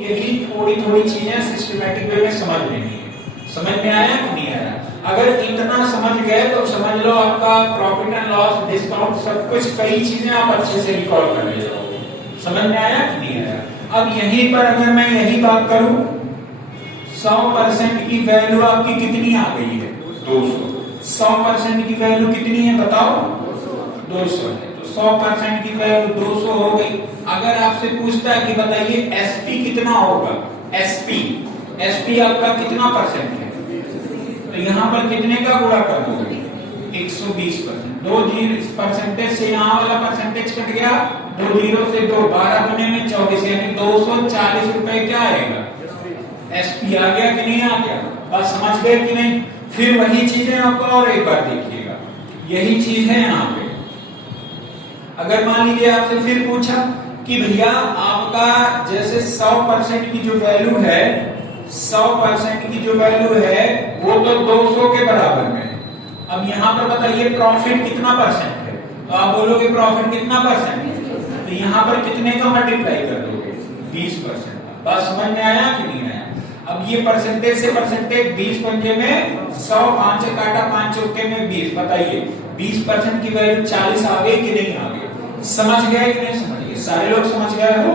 यही थोड़ी थोड़ी चीजें सिस्टमैटिक वे में समझ लेनी है। समझ में आया कि नहीं आया? अगर इतना समझ गए तो समझ लो आपका प्रॉफिट एंड लॉस, डिस्काउंट, सब कुछ, कई चीजें आप अच्छे से रिकॉल कर ले जाओगे। समझ में आया कि नहीं आया? अब यहीं पर अगर मैं यही बात करूं, 100% की वैल्यू आपकी कितनी आ गई है? 200। 100% की वैल्यू कितनी है बताओ? 200 है। तो 100% की वैल्यू 200 हो गई। अगर आपसे पूछता है कि बताइए एसपी कितना होगा, एसपी आपका कितना परसेंट है, तो यहां पर कितने का गुणा कर दोगे? 120%। 2 परसेंटेज से यहां वाला परसेंटेज कट गया, 2 जीरो से 2, 12 गुने में 24, यानी 240 रुपए क्या आएगा? एसपी आ गया कि नहीं आ गया? बात समझ गए कि नहीं? फिर वही चीजें आपको और एक बार देखिएगा, यही चीज है यहाँ पे। अगर मान लीजिए आपसे फिर पूछा कि भैया आपका जैसे 100% की जो वैल्यू है, 100% की जो वैल्यू है वो तो 200 के बराबर में है। अब यहाँ पर बताइए प्रॉफिट कितना परसेंट है, तो आप बोलोगे प्रॉफिट कितना परसेंट है, तो यहाँ पर कितने का मल्टीप्लाई कर दोगे? 20%। बात समझ में आया कि नहीं आया? अब ये परसेंटेज से परसेंटेज, 20 पंजे में 100, 5 काटा, 5 चौके में 20, बताइए 20% की वैल्यू 40 आ गई कि नहीं आ गई? समझ गए कि नहीं समझ गए? सारे लोग समझ गए हो?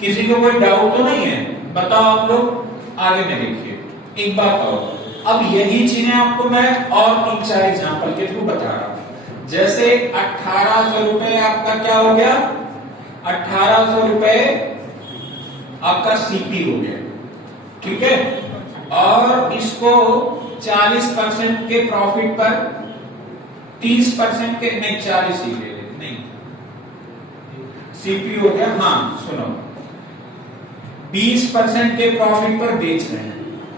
किसी को कोई डाउट तो नहीं है? बताओ आप लोग। आगे में देखिए एक बात और, अब यही चीजें आपको मैं और 3-4 एग्जांपल के थ्रू बता रहा हूं। जैसे 1800 रुपए आपका क्या हो गया? 1800 रुपए आपका सीपी हो गया, ठीक है? और इसको 40% के प्रॉफिट पर 30% के, नहीं 40 ही ले लेते, नहीं सीपी हो गया, हाँ सुनो, 20% के प्रॉफिट पर बेच रहे हैं।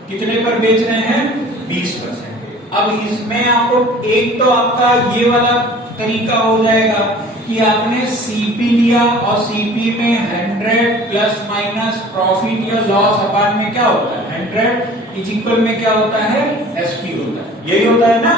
कितने पर बेच रहे हैं? 20%। अब इसमें आपको एक तो आपका ये वाला तरीका हो जाएगा कि आपने सीपी लिया और सीपी में 100 प्लस माइनस प्रॉफिट या लॉस अपान में क्या होता है? 100 इज इक्वल में क्या होता है? एसपी होता है। यही होता है ना?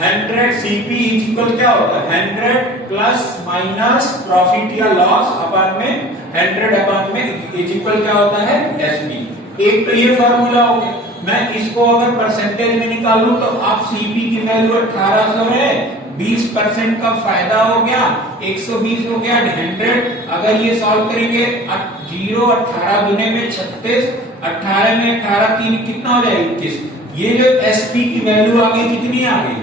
100 सीपी इज इक्वल क्या होता है? 100 प्लस माइनस प्रॉफिट या लॉस अपान में 100 अपान में इज इक्वल क्या होता है? एसपी। एक तो ये फॉर्मूला हो गया। मैं इसको अगर परसेंटेज में निकालूं तो आप सीपी की वैल्यू 1800 है, 20% का फायदा हो गया, 120 हो गया, 100। अगर ये सॉल्व करेंगे, 0 18 दुने में 36, 18 में 18 3 कितना हो जाएगा? 21। ये जो एसपी की वैल्यू आ गई, कितनी आ गई?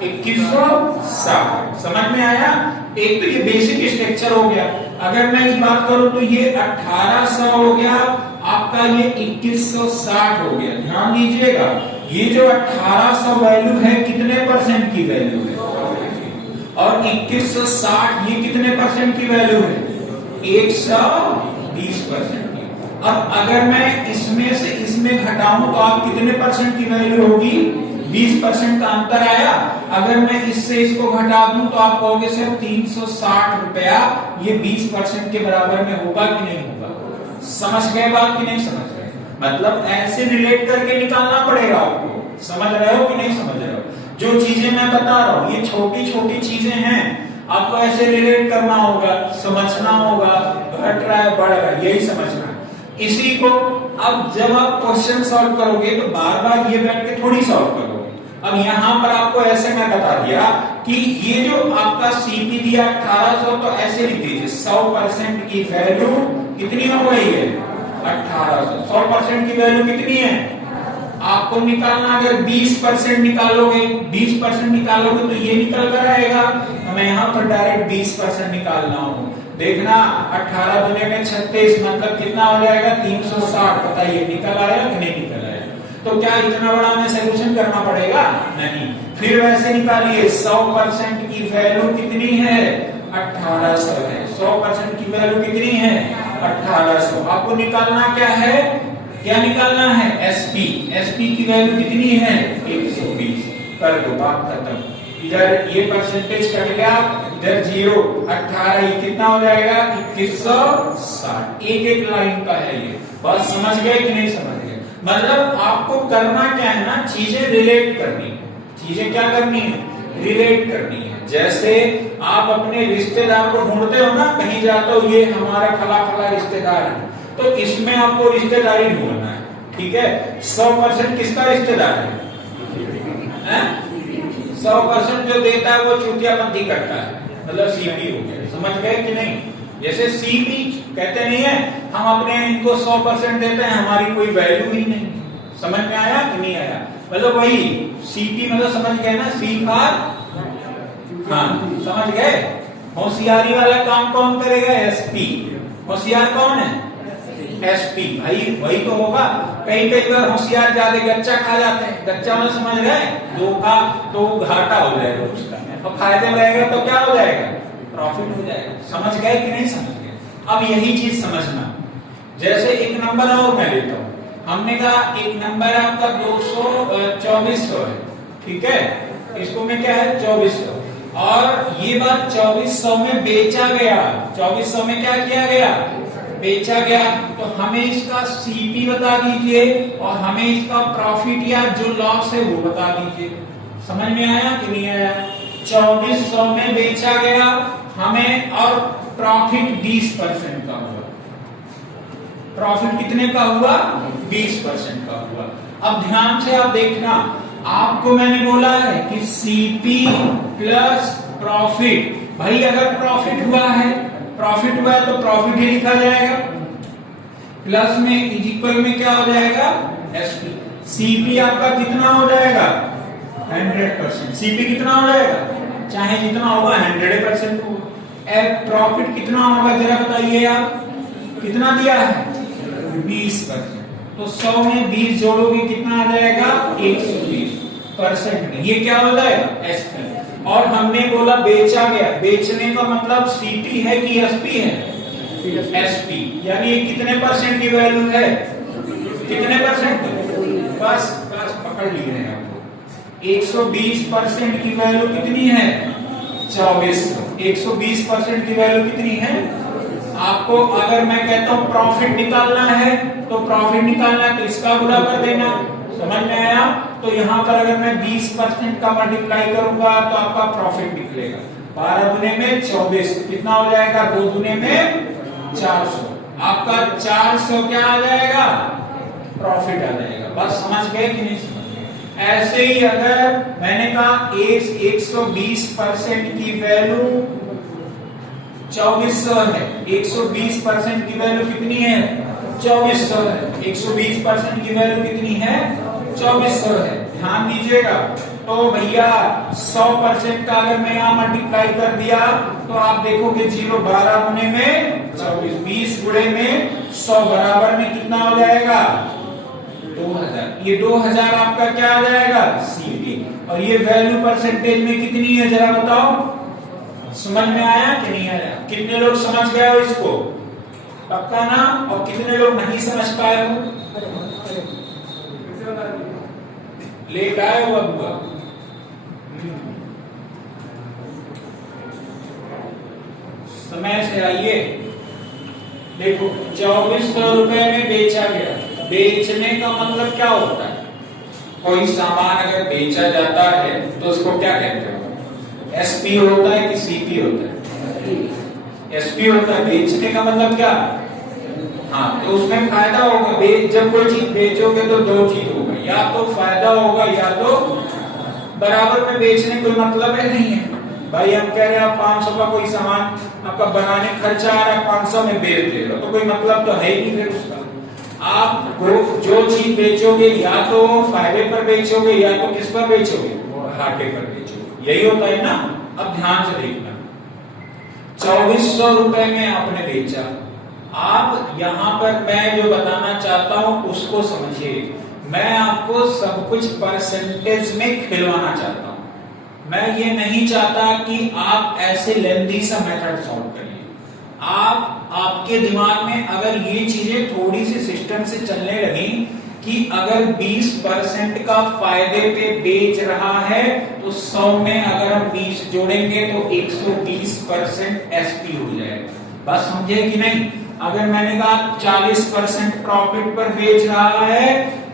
2160। समझ में आया? एक तो ये बेसिक स्ट्रक्चर हो गया। अगर मैं इस बात करूं तो ये 1800 हो गया आपका, ये 2160 हो गया। ध्यान दीजिएगा, ये जो 1800 वैल्यू है कितने परसेंट की वैल्यू है, और 2160 ये कितने परसेंट की वैल्यू है? 120% की। अब अगर मैं इसमें से इसमें घटाऊं तो आप कितने परसेंट की वैल्यू होगी? 20% का अंतर आया। अगर मैं इससे इसको घटा दूं तो आप कहोगे सर 360 रुपया ये 20% के बराबर में होगा कि नहीं होगा? समझ गए बात कि नहीं समझ गए? मतलब ऐसे रिलेट करके निकालना पड़ेगा आपको। समझ रहे हो कि नहीं समझ रहे हो? जो चीजें मैं बता रहा हूं ये छोटी छोटी चीजें हैं, आपको ऐसे रिलेट करना होगा, समझना होगा, घट रहा है बढ़ रहा है यही समझना है। इसी को अब जब आप क्वेश्चन सॉल्व करोगे तो बार बार ये बैठ के थोड़ी सॉल्व करोगे। अब यहां पर आपको ऐसे मैं बता दिया कि ये जो आपका सीपी दिया 1800, तो ऐसे लिख दीजिए 100% की वैल्यू कितनी हो गई है? 1800। 100% की वैल्यू कितनी है आपको निकालना? अगर 20% निकालोगे, 20% निकालोगे तो ये निकल कर आएगा। तो मैं यहाँ पर डायरेक्ट 20% निकालना हूं। देखना 18 दुनिया में 36 मतलब कितना हो जाएगा? 360। बताइए निकल आया कि नहीं निकल आया? तो क्या इतना बड़ा हमें सोल्यूशन करना पड़ेगा? नहीं। फिर वैसे निकालिए 100% की वैल्यू कितनी है? 1800 है। 100% की वैल्यू कितनी है? 1800। आपको निकालना क्या है? क्या निकालना है? एसपी। एसपी की वैल्यू कितनी है? 120। कर दो, बात खत्म। इधर ये परसेंटेज कट गया, इधर 0, 18 ये कितना हो जाएगा? 2160। एक एक लाइन का है ये। बात समझ गए कि नहीं समझ गए? मतलब आपको करना क्या है ना, चीजें रिलेट करनी है। चीजें क्या करनी है? रिलेट करनी है। जैसे आप अपने रिश्तेदार को ढूंढते हो ना, कहीं जाते हो, ये हमारा फला फला रिश्तेदार है, तो इसमें आपको रिश्तेदारी ढूंढना है, ठीक है। 100% किसका रिश्तेदार है? 100% जो देता है वो चूतियापंथी करता है, मतलब सीपी हो गया। समझ गए कि नहीं? जैसे सीपी कहते नहीं है हम अपने इनको 100% देते हैं, हमारी कोई वैल्यू ही नहीं। समझ में आया कि नहीं आया? मतलब वही सीपी मतलब समझ गए ना, सी फॉर, हाँ समझ गए। होशियारी वाला काम कौन करेगा? एसपी। होशियार कौन है? एसपी। भाई वही तो होगा। कई बार होशियार ज्यादा गच्चा खा जाते हैं, गच्चा में समझ गए, धोखा, तो घाटा हो जाएगा उसका, और फायदे में रहेगा तो क्या हो जाएगा? प्रॉफिट हो जाएगा। समझ गए कि नहीं समझ गए? अब यही चीज समझना। जैसे एक नंबर और मैं लेता हूं, हमने कहा एक नंबर आपका 2400 है, ठीक है। इसको में क्या है? 2400, और ये बात 2400 में बेचा गया। 2400 में क्या किया गया? बेचा गया। तो हमें इसका सीपी बता दीजिए और हमें इसका प्रॉफिट या जो लॉस है वो बता दीजिए। समझ में आया कि नहीं आया? 2400 में बेचा गया हमें, और प्रॉफिट 20% का हुआ। प्रॉफिट कितने का हुआ? 20% का हुआ। अब ध्यान से आप देखना, आपको मैंने बोला है कि सीपी प्लस प्रॉफिट। भाई अगर प्रॉफिट हुआ है तो प्रॉफिट ही लिखा जाएगा, प्लस में इज इक्वल में क्या हो जाएगा? एसपी। सीपी आपका कितना हो जाएगा? 100%। सीपी कितना हो जाएगा? चाहे जितना होगा 100% होगा। प्रॉफिट कितना होगा जरा बताइए आप, कितना दिया है? 20%। तो 100 में 20 जोड़ोगे कितना आ जाएगा? 120%। ये क्या हो जाएगा? एसपी। और हमने बोला बेचा गया, बेचने का मतलब सीपी है कि एसपी है? एसपी। यानी ये कितने परसेंट की वैल्यू है? कितने परसेंट? बस पकड़ लिए हैं आपको। 120% की वैल्यू कितनी है? 2400। 120% की वैल्यू कितनी है? आपको अगर मैं कहता हूं प्रॉफिट निकालना है तो प्रॉफिट निकालना है तो इसका गुणा कर देना। समझ में आया? तो यहां पर अगर मैं 20% का मल्टीप्लाई करूंगा तो आपका प्रॉफिट निकलेगा। 12 दुने में 24, कितना हो जाएगा? 2 दुने में 400। आपका 400 क्या आ जाएगा? प्रॉफिट आ जाएगा। बस समझ गए कि नहीं समझ गए? ऐसे ही अगर मैंने कहा 120% की वैल्यू 2400 है, 120% की वैल्यू कितनी है? 2400 है। 120% की वैल्यु कितनी है? 2400 है। ध्यान दीजिएगा। तो भैया 100% का अगर मैं यहाँ मल्टीप्लाई कर दिया तो आप देखोगे 0, 12 गुणे में 24, 20 गुणे में 100 बराबर में कितना हो जाएगा? 2000। ये 2000 आपका क्या आ जाएगा? सीपी। और ये वैल्यू परसेंटेज में कितनी है जरा बताओ? समझ में आया कि नहीं आया? कितने लोग समझ गए हो इसको? पक्का ना? और कितने लोग नहीं समझ पाए हो? लेट आए हो अबुआ? समय से आइए। देखो 2400 रुपए में बेचा गया। बेचने का मतलब क्या होता है? कोई सामान अगर बेचा जाता है तो उसको क्या कहते हो? एसपी होता है कि सीपी होता है? एसपी होता है। बेचने का मतलब क्या? हाँ, तो उसमें फायदा होगा। जब कोई चीज बेचोगे तो दो चीज होगा, या तो फायदा होगा या तो बराबर में बेचने कोई मतलब है नहीं है। भाई हम कह रहे हैं आप 500 का कोई सामान आपका बनाने खर्चा आ रहा है, 500 में बेच दे रहे हो, तो कोई मतलब तो है ही नहीं फिर उसका। आप जो चीज बेचोगे या तो फायदे पर बेचोगे या तो किस पर बेचोगे? घाटे पर बेचोगे। यही होता है ना? अब ध्यान से देखना, 2400 रुपए में आपने बेचा। आप यहां पर मैं जो बताना चाहता हूं उसको समझिए। मैं आपको सब कुछ परसेंटेज में खिलवाना चाहता हूं। मैं ये नहीं चाहता कि आप ऐसे लेंथी सा मेथड सॉल्व करिए। आपके दिमाग में अगर ये चीजें थोड़ी सी सिस्टम से चलने लगी कि अगर 20% का फायदे पे बेच रहा है तो 100 में अगर हम 20 जोड़ेंगे तो 120% एसपी हो जाएगा। बस समझे कि नहीं? अगर मैंने कहा 40% प्रॉफिट पर बेच रहा है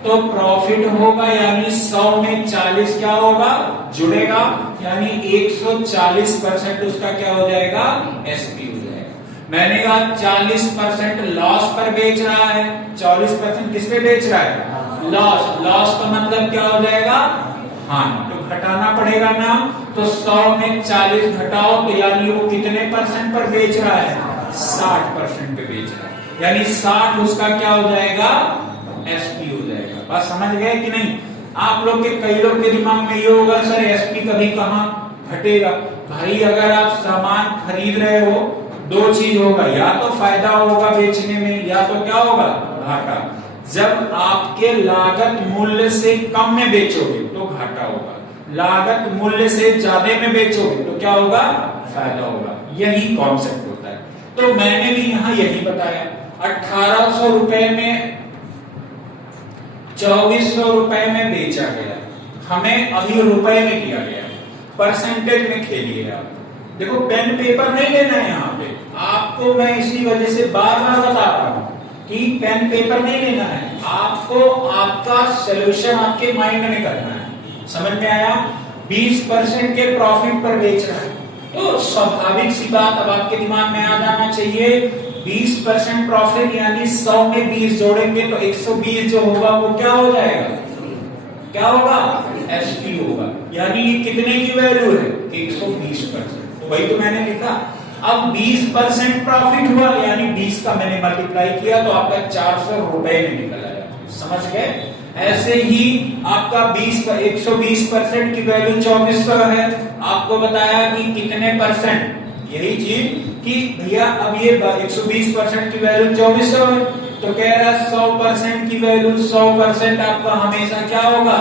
तो प्रॉफिट होगा, यानी 100 में 40 क्या होगा? जुड़ेगा, यानी 140% उसका क्या हो जाएगा? एसपी हो जाएगा। मैंने कहा 40% लॉस पर बेच रहा है। 40% किस पे बेच रहा है? लॉस। लॉस का मतलब क्या हो जाएगा? हानि। तो घटाना पड़ेगा ना, तो 100 में 40 घटाओ तो यानी वो कितने परसेंट पर बेच रहा है? 60% पे बेच रहा है। यानी 60 उसका क्या हो जाएगा? एसपी हो जाएगा। बात समझ गए कि नहीं? आप लोग के कई लोग के दिमाग में ये होगा सर एसपी कभी कहां घटेगा। भाई अगर आप सामान खरीद रहे हो, दो चीज होगा, या तो फायदा होगा बेचने में, या तो क्या होगा? घाटा। जब आपके लागत मूल्य से कम में बेचोगे तो घाटा होगा, लागत मूल्य से ज्यादा में बेचोगे तो क्या होगा? फायदा होगा। यही कॉन्सेप्ट होता है। तो मैंने भी यहां यही बताया। 1800 रुपए में 2400 रुपए में बेचा गया, हमें अभी रुपए में किया गया, परसेंटेज में खेलिए आप। देखो पेन पेपर नहीं लेना है यहाँ पे आपको, मैं इसी वजह से बार बार बता रहा हूं कि पेन पेपर नहीं लेना है आपको, आपका सोल्यूशन आपके माइंड में करना है। समझ में आया? 20% के प्रॉफिट पर बेच रहा है तो स्वाभाविक सी बात अब आपके दिमाग में आ जाना चाहिए, 20% प्रॉफिट यानी 100 में 20 जोड़ेंगे तो 120 जो होगा वो क्या हो जाएगा? क्या होगा? एसपी होगा। यानी ये कितने की वैल्यू है? 120%। तो वही तो मैंने लिखा। अब 20% प्रॉफिट हुआ यानी 20 का मैंने मल्टीप्लाई किया तो आपका 400 रुपए में निकल आया। समझ गए? ऐसे ही आपका 120% की वैल्यू 2400 है। आपको बताया कि कितने परसेंट, यही चीज कि भैया अब ये 120% की वैल्यू 2400 है तो कह रहा है 100% की वैल्यू 100% आपका हमेशा क्या होगा?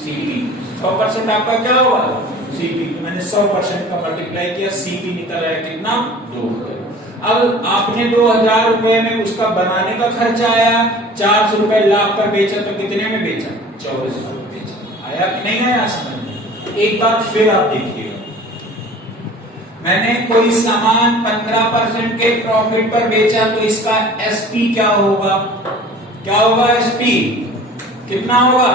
सीपी। 100% आपका क्या होगा? सीपी। तो मैंने 100% का मल्टीप्लाई किया, सीपी निकल आया कितना? 2000। अब आपने 2000 रुपए में उसका बनाने का खर्चा आया, 400 रुपए लाभ पर बेचा तो कितने में बेचा? 2400 में बेचा। आया कि नहीं आया समझ में? एक बार फिर आप देखिएगा, मैंने कोई सामान 15% के प्रॉफिट पर बेचा तो इसका एसपी क्या होगा? क्या होगा एसपी? कितना होगा?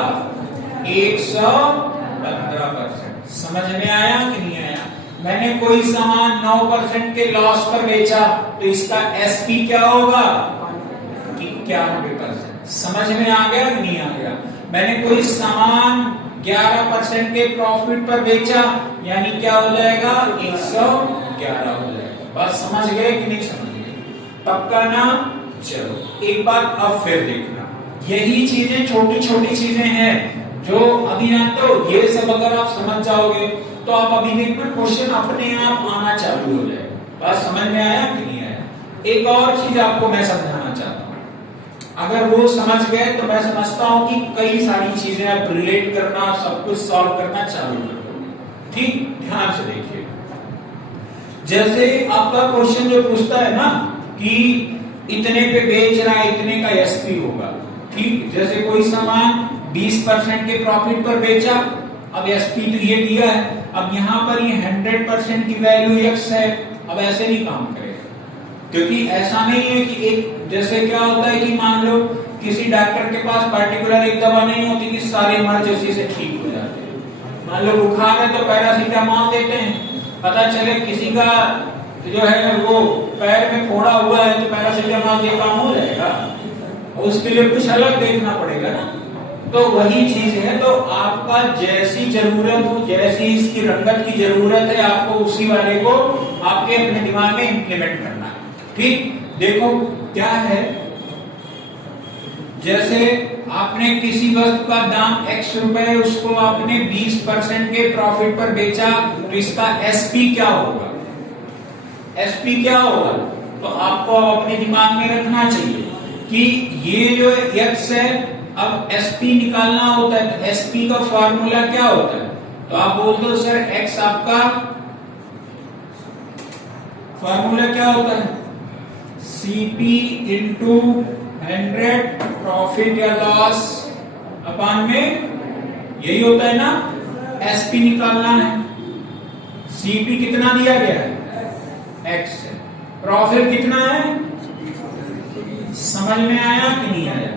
115%। समझ में आया कि नहीं आया? मैंने कोई सामान 9% के लॉस पर बेचा तो इसका एसपी क्या होगा? 91%। समझ में आ गया कि नहीं आ गया? मैंने कोई सामान 11% के प्रॉफिट पर बेचा यानी क्या हो जाएगा? 111 हो जाएगा। बस समझ गए कि नहीं समझ गए? पक्का ना? चलो एक बात अब फिर देखना, यही चीजें छोटी छोटी चीजें हैं जो अभी ना, तो ये सब अगर आप समझ जाओगे तो आप अभी एक मिनट क्वेश्चन अपने आप आना चालू हो जाएगा। बात समझ में आया कि नहीं आया? एक और चीज आपको मैं समझाना चाहता हूं, अगर वो समझ गए तो मैं समझता हूं कि कई सारी चीजें आप रिलेट करना, सब कुछ सॉल्व करना चालू कर दो। ठीक, ध्यान से देखिए। जैसे आपका क्वेश्चन जो पूछता है ना कि इतने पे बेच रहा है, इतने का एसपी होगा। ठीक, जैसे कोई सामान 20% के प्रॉफिट पर बेचा, अब एसपी तो ये दिया है, अब यहां पर ये 100% की वैल्यू एक्स है। अब ऐसे नहीं काम करेगा, क्योंकि ऐसा नहीं है कि एक, जैसे क्या होता है कि मान लो किसी डॉक्टर के पास पर्टिकुलर एक दवा नहीं होती कि सारे इमरजेंसी से ठीक हो जाते हैं। मान लो बुखार है तो पैरासीटामोल देते हैं, पता चले किसी का जो है वो पैर में फोड़ा हुआ है तो पैरासीटामोल ये काम हो जाएगा, उसके लिए कुछ अलग देखना पड़ेगा ना। तो वही चीज है, तो आपका जैसी जरूरत हो, जैसी इसकी रंगत की जरूरत है, आपको उसी वाले को आपके अपने दिमाग में इंप्लीमेंट करना है। ठीक, देखो क्या है, जैसे आपने किसी वस्तु का दाम x रुपए, उसको आपने 20% के प्रॉफिट पर बेचा तो इसका एसपी क्या होगा? एसपी क्या होगा? तो आपको अपने दिमाग में रखना चाहिए कि ये जो x है, अब एसपी निकालना होता है तो एसपी का फॉर्मूला क्या होता है? तो आप बोलते हो सर x आपका फॉर्मूला क्या होता है? सीपी इंटू 100 प्रॉफिट या लॉस अपॉन में, यही होता है ना। एसपी निकालना है, सीपी कितना दिया गया है? एक्स है, प्रॉफिट कितना है? समझ में आया कि नहीं आया?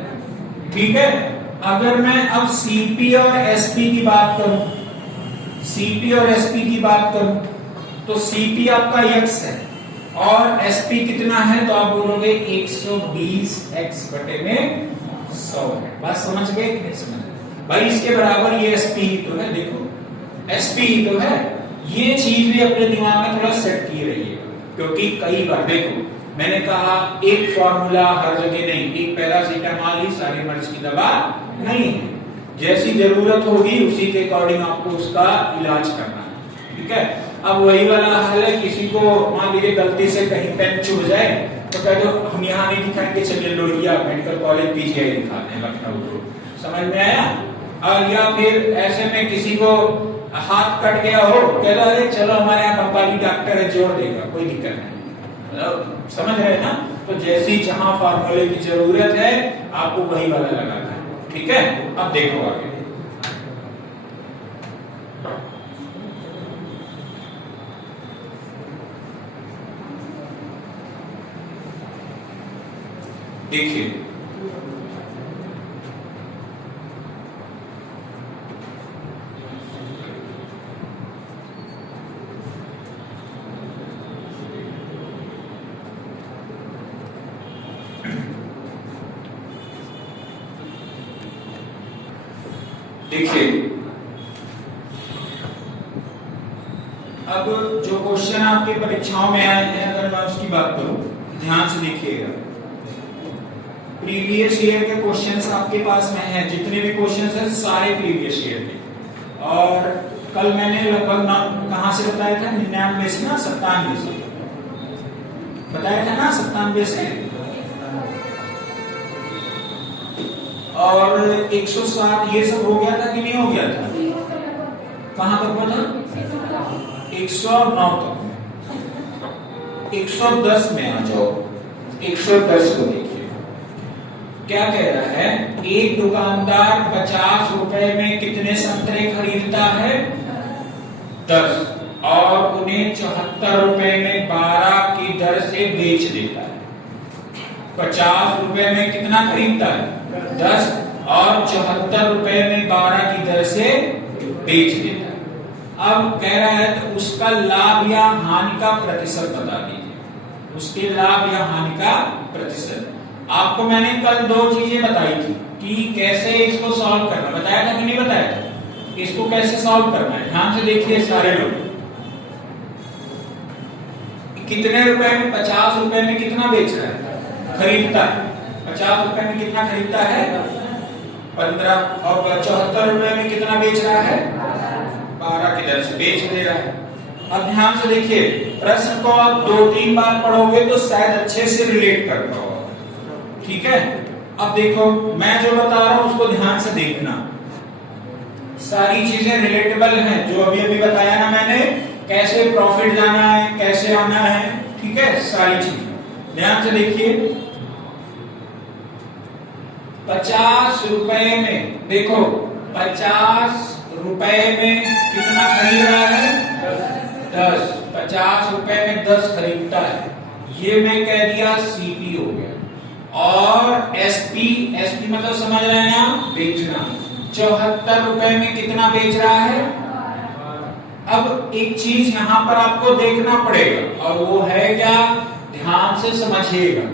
ठीक है, अगर मैं अब सीपी और एसपी की बात करूं, सीपी और एसपी की बात करूं तो सीपी आपका एक्स है, और एसपी कितना है, तो आप बोलोगे 120 x बटे में 100 है। बात समझ गए कि नहीं समझ गए भाई? इसके बराबर ये एसपी ही तो है, देखो एसपी ही तो है। ये चीज भी अपने दिमाग में थोड़ा सेट की रहिए, क्योंकि कई बार देखो मैंने कहा एक फॉर्मूला हर जगह नहीं, एक पैरासीटामॉल ही सारी मर्ज की दवा नहीं है। जैसी जरूरत होगी उसी के अकॉर्डिंग आपको उसका इलाज करना है, ठीक है। अब वही वाला हाल है, किसी को मान लीजिए गलती से कहीं पेन चुभ जाए तो कह दो हम यहाँ नहीं दिखाएंगे, चलिए लोहिया मेडिकल कॉलेज पीजीआई दिखाते हैं लखनऊ को, समझ में आया। और या फिर ऐसे में किसी को हाथ कट गया हो, कह रहा है चलो हमारे यहाँ बंगाली डॉक्टर है जोड़ देगा, कोई दिक्कत नहीं, समझ रहे ना। तो जैसी जहां फार्मूले की जरूरत है आपको वही वाला लगाना है, ठीक है। अब देखो आगे, देखिए देखिए अब जो क्वेश्चन आपके परीक्षाओं में आए हैं, अगर मैं उसकी बात करूं, ध्यान से देखिएगा। प्रीवियस ईयर के क्वेश्चंस आपके पास में हैं, जितने भी क्वेश्चंस हैं सारे प्रीवियस ईयर के। और कल मैंने लगभग कहां से बताया था, 99 से ना 97 से बताया था ना, 97 से। और 107 ये सब हो गया था कि नहीं हो गया था? कहां तक हुआ था? 109 तक में। 110 में आ जाओ, 110 को देखिए क्या कह रहा है। एक दुकानदार 50 रुपए में कितने संतरे खरीदता है? 10, और उन्हें 74 रुपए में 12 की दर से बेच देता है। 50 रुपए में कितना खरीदता है? 10, और 74 रुपए में 12 की दर से बेच देता है। अब कह रहा है तो उसका लाभ या हानि का प्रतिशत बता दीजिए, उसके लाभ या हानि का प्रतिशत। आपको मैंने कल 2 चीजें बताई थी कि कैसे इसको सॉल्व करना, बताया था कि नहीं बताया था? इसको कैसे सॉल्व करना है, ध्यान से देखिए सारे लोग। कितने रुपए में, 50 रुपए में कितना बेच रहा है? खरीदता है। 50 रुपए में कितना खरीदता है? 15, और 74 रुपए में कितना बेच रहा है? 12 की दर से बेच दे रहा है। अब ध्यान से देखिए, प्रश्न को आप 2-3 बार पढ़ोगे तो शायद अच्छे से रिलेट कर पाओगे, ठीक है। अब देखो मैं जो बता रहा हूं उसको ध्यान से देखना, सारी चीजें रिलेटेबल हैं जो अभी अभी बताया ना मैंने, कैसे प्रॉफिट जाना है, कैसे आना है, ठीक है। सारी चीजें ध्यान से देखिए। 50 रुपए में देखो, 50 रुपए में कितना खरीद रहा है? 10। 50 रुपए में 10 खरीदता है, ये मैं कह दिया सीपी हो गया। और एसपी, एसपी मतलब समझ रहे हैं ना, बेचना। 74 रुपए में कितना बेच रहा है? अब एक चीज यहां पर आपको देखना पड़ेगा, और वो है क्या, ध्यान से समझिएगा।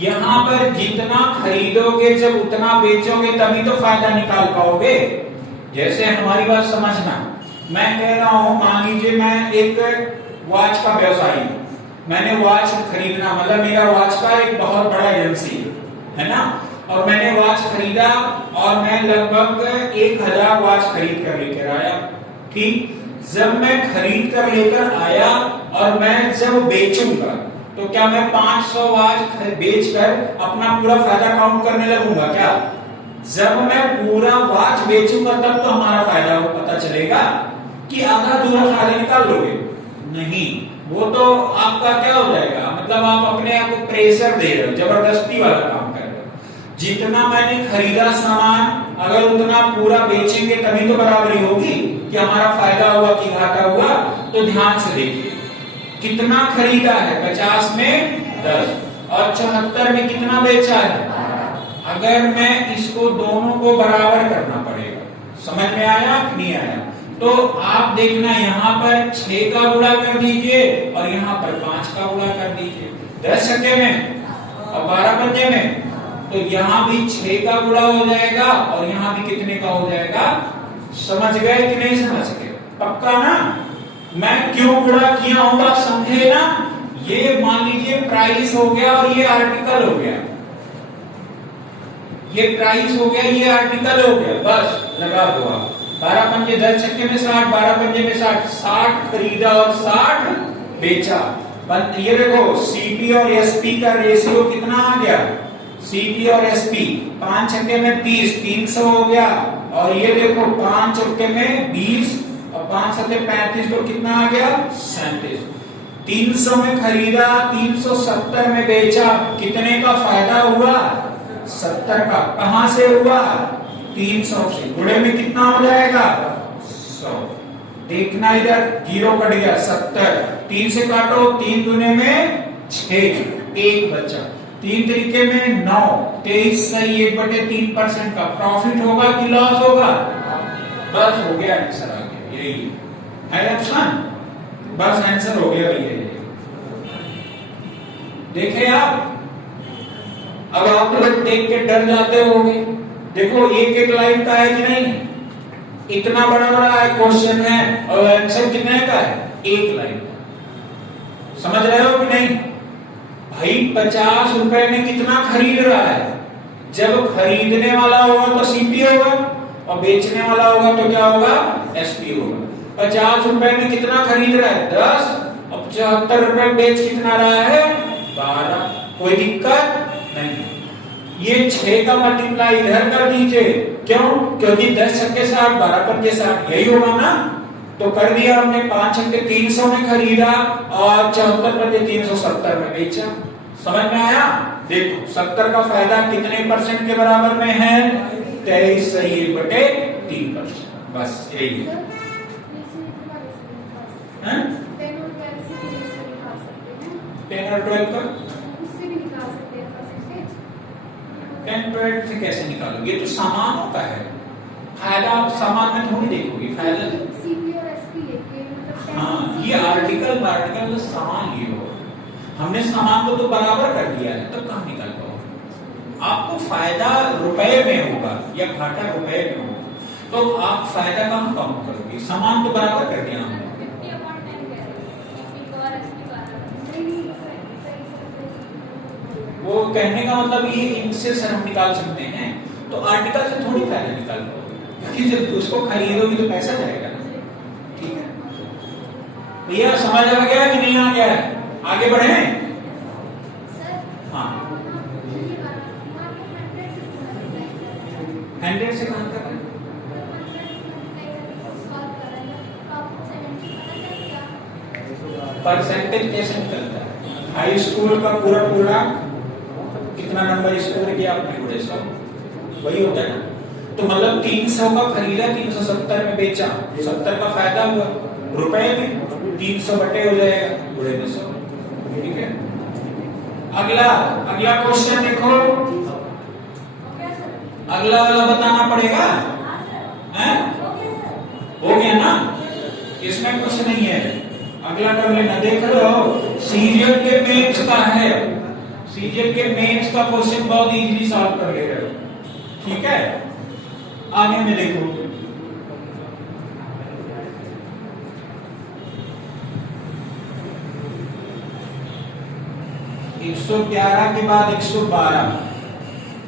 यहां पर जितना खरीदोगे जब उतना बेचोगे तभी तो फायदा निकाल पाओगे। जैसे हमारी बात समझना, मैं कह रहा हूं मान लीजिए मैं एक वॉच का व्यवसायी हूं, मैंने वॉच खरीदना, मतलब मेरा वॉच का एक बहुत बड़ा एजेंसी है ना, और मैंने वॉच खरीदा और मैं लगभग 1000 वॉच खरीद कर लेकर आया, ठीक। जब मैं खरीद कर लेकर आया और मैं जब बेचूंगा तो क्या मैं 500 वॉच बेचकर अपना पूरा फायदा काउंट करने लगूंगा क्या? जब मैं पूरा वॉच बेचूंगा तब तो हमारा फायदा पता चलेगा, कि आधा पूरा फायदा निकाल लोगे? नहीं, वो तो आपका क्या हो जाएगा, मतलब आप अपने आप को प्रेशर दे रहे हो, जबरदस्ती वाला काम कर रहे हो। जितना मैंने खरीदा सामान अगर उतना पूरा बेचेंगे तभी तो बराबरी होगी कि हमारा फायदा हुआ कि घाटा हुआ। तो ध्यान से देखिए कितना खरीदा है, 50 में 10 और 74 में कितना बेचा है। अगर मैं इसको दोनों को बराबर करना पड़ेगा, समझ में आया कि नहीं आया? तो आप देखना यहाँ पर 6 का गुणा कर दीजिए और यहाँ पर 5 का गुणा कर दीजिए 10 छक्के में और 12 पंजे में, तो यहाँ भी 6 का गुणा हो जाएगा और यहाँ भी कितने का हो जाएगा। समझ गए कि नहीं समझ गए? पक्का ना? मैं क्यों गुणा किया होगा समझे ना? ये मान लीजिए प्राइस हो गया और ये आर्टिकल हो गया, ये प्राइस हो गया, ये आर्टिकल हो गया, बस लगा दो आप। 12 पंजे 10 छक्के में 60, 12 पंजे में 60, 60 खरीदा और 60 बेचा। ये देखो सीपी और एसपी का रेशियो कितना आ गया, सीपी और एसपी 5 छक्के में 30, 300 हो गया। और ये देखो 5 छक्के में 20 और 5 छक्के 35, तो कितना आ गया 37। 300 में खरीदा, 370 में बेचा, कितने का फायदा हुआ 70 का। कहां से हुआ 300 से, गुणे में कितना हो जाएगा 100। देखना इधर 0 कट गया 70, 3 से काटो, 3 दूने में 6, 1 बचा, 3 तरीके में 9, 23 सही 1/3% का प्रॉफिट होगा कि लॉस होगा। बस हो गया, आंसर आ गया, यही है ऑप्शन, बस आंसर हो गया भैया। देखे आप, अब आप लोग देख के डर जाते होंगे। देखो एक एक लाइन का है कि नहीं, इतना बड़ा बड़ा है क्वेश्चन है और आंसर कितने का है, 1 लाइन। समझ रहे हो कि नहीं भाई? 50 रुपए में कितना खरीद रहा है, जब खरीदने वाला होगा तो सीपी होगा और बेचने वाला होगा तो क्या होगा एसपी होगा। 50 रुपए में कितना खरीद रहा है 10 और 75 रुपए बेच कितना रहा है 12। कोई दिक्कत नहीं। ये 6 का मल्टीप्लाई इधर कर दीजिए, क्यों? क्योंकि 10 छक्के 60, 12 पंजे 60, यही होगा ना। तो कर दिया हमने, 5 छक्के 300 में खरीदा और 74 पंजे 370 में बेचा। समझ में आया? देखो 70 का फायदा कितने परसेंट के बराबर में है 23 सही 1/3%। बस यही है। 10 और 12 का 10 12 से कैसे निकालोगे? ये तो सामानों का है, फायदा आप सामान में थोड़ी देखोगे, फायदा सीपी और एसपी है। हाँ, ये आर्टिकल सामान लिए हो, हमने सामान को तो बराबर कर दिया है, तब कहाँ निकाल पाओगे? आपको फायदा रुपए में होगा या घाटा रुपए में होगा, तो आप फायदा कहाँ काउंट करोगे? सामान तो बराबर कर दिया हमने। वो कहने का मतलब ये इनसे सर हम निकाल सकते हैं, तो आर्टिकल से थोड़ी फायदा निकाल पाओगे, क्योंकि जब उसको खरीदोगे तो पैसा जाएगा ना। ठीक है भैया, समझ आ गया कि नहीं आ गया है? आगे बढ़े। हाँ 100 से कहां तक? परसेंटेज कैसे निकलता है? हाई स्कूल का पूरा कितना नंबर स्कोर किया आपने? 100 वही होता है ना। तो मतलब 300 का खरीदा, 370 में बेचा, 70 का फायदा हुआ रुपए में, 300 बटे हो जाएगा गुणे में 100। ठीक है, अगला क्वेश्चन देखो, अगला वाला बताना पड़ेगा। हैं? हो गया ना, इसमें कुछ नहीं है, अगला कर लेना। देख लो सीरियल के मेंस का है, सीरियल के मेंस का क्वेश्चन बहुत इजीली सॉल्व कर ले रहे हो। ठीक है, आगे में देखो, एक 111 के बाद 112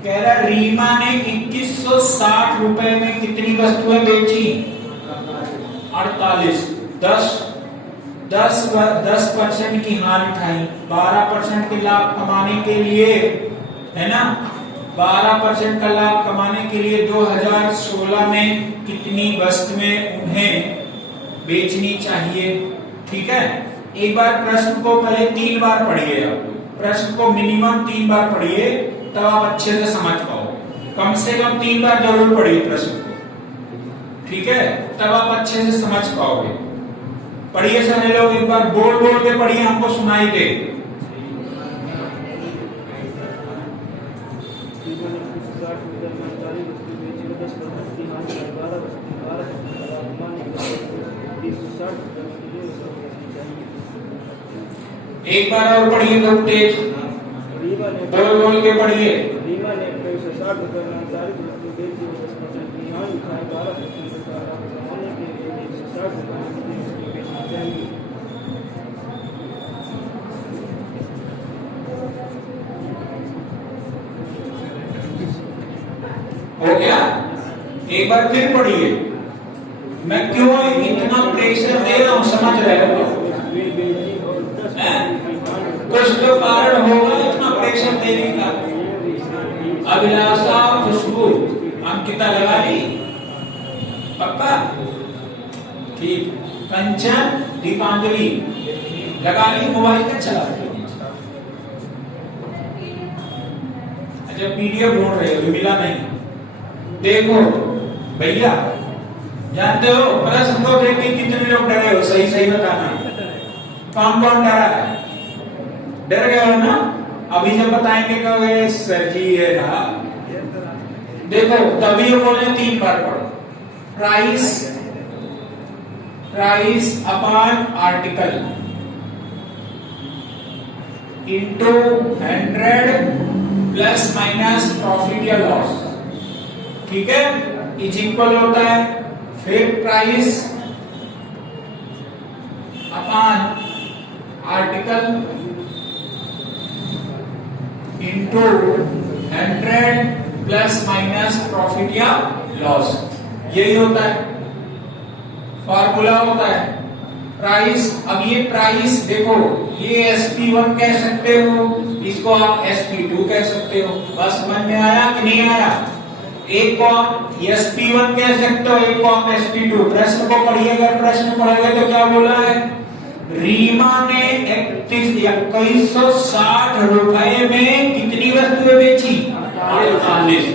कह रहा रीमा ने 2160 रुपए में कितनी वस्तुएं बेची? 48। 10% की हार उठाई, 12% के लाभ कमाने के लिए, है ना, 12% का लाभ कमाने के लिए 2016 में कितनी वस्तुएं उन्हें बेचनी चाहिए? ठीक है, एक बार प्रश्न को पहले 3 बार पढ़िए, आप प्रश्न को मिनिमम 3 बार पढ़िए, तब आप अच्छे से समझ पाओ। कम से कम 3 बार जरूर पढ़िए प्रश्न को, ठीक है, तब आप अच्छे से समझ पाओगे। पढ़िए सारे लोग, एक बार बोल के पढ़िए, हमको सुनाई दे। की एक बार और पढ़िए, दो तेज बोल बोल के पढ़िए। रीमा ने 160 रुपये में 40 वस्तु बेची और 10% की हानि उठाई। 12% का लाभ कमाने के लिए 160 रुपये में वस्तु बेचनी चाहिए। हो गया? एक बार फिर पढ़िए। मैं क्यों इतना प्रेशर दे रहा हूं, समझ रहे हो? कुछ तो कारण होगा इतना प्रेशर देने का। अभिलाषा, खुशबू, अंकिता लगा ली? पक्का? ठीक। कंचन, दीपांजलि लगा ली? मोबाइल का चला रही? अच्छा, पीडीएफ ढूंढ रहे हो, मिला नहीं? देखो भैया, जानते हो प्रश्न को देख के कितने लोग डरे हो? सही सही बताना। कौन कौन डरा है? डर गए हो ना? अभी जब बताएंगे कहोगे सर जी ये रहा। देखो तभी वो बोले 3 बार पढ़ो। Price upon article into 100 plus minus profit या लॉस, ठीक है, इज इक्वल होता है। फिर price upon article into 100 plus minus profit या लॉस, यही होता है, फॉर्मूला होता है। प्राइस, अब ये प्राइस देखो, ये SP1 कह सकते हो, इसको आप SP2 कह सकते हो। बस समझ में आया कि नहीं आया? एक को आप SP1 कह सकते हो, एक को आप SP2। प्रश्न को पढ़िए, अगर प्रश्न पढ़ोगे तो क्या बोला है? रीमा ने 2160 रुपए में कितनी वस्तुएं बेची? 48।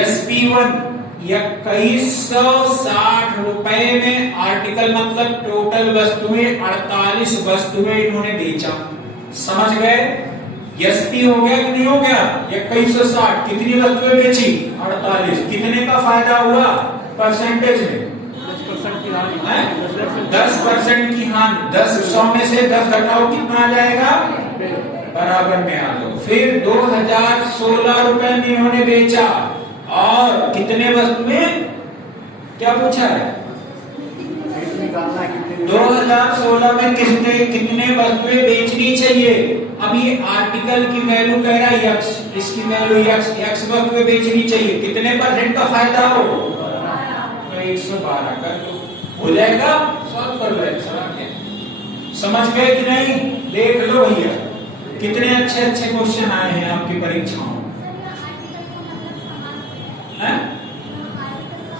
SP1 2160 रुपए में आर्टिकल मतलब टोटल वस्तुएं 48 वस्तुएं इन्होंने बेचा। समझ गए? SP हो गया कि नहीं हो गया? 2160 कितनी वस्तुएं बेची? 48। कितने का फायदा हुआ परसेंटेज में? 10% की हानि। 10% की हानि। 100 में से 10 घटाओ, कितना आ जाएगा? बराबर में आ जाओ। फिर 2016 रुपए में इन्होंने बेचा और कितने वस्तुएं, क्या पूछा है? 2016 में कितने वस्तुएं बेचनी चाहिए? अब ये आर्टिकल की वैल्यू कह रहा है x, इसकी वैल्यू x वस्तुएं बेचनी चाहिए। कितने % का फायदा हो? 112 कर दो, हो जाएगा। सॉल्व कर लो। समझ गए कि नहीं? देख लो भैया, कितने अच्छे अच्छे क्वेश्चन आए हैं आपकी परीक्षाओं में।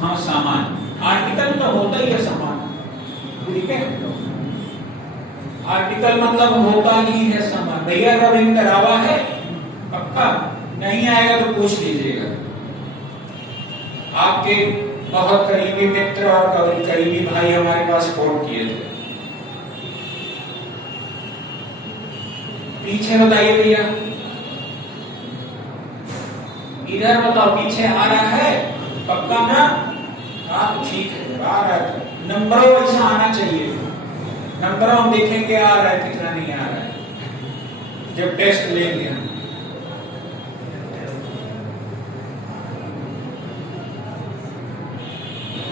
हाँ, सामान, आर्टिकल तो होता ही है सामान, ठीक है। आर्टिकल मतलब होता ही है सामान। भैया रविंद्र रावा है? पक्का? नहीं आएगा तो पूछ लीजिएगा। आपके बहुत करीबी मित्र और करीबी भाई हमारे पास फोन किए थे। पीछे बताइए भैया, इधर बताओ, पीछे आ रहा है? पक्का ना? हाँ ठीक है, आ रहा है। नंबरों ऐसा आना चाहिए, नंबरों हम देखेंगे आ रहा है कितना नहीं आ रहा है जब टेस्ट लेंगे हम।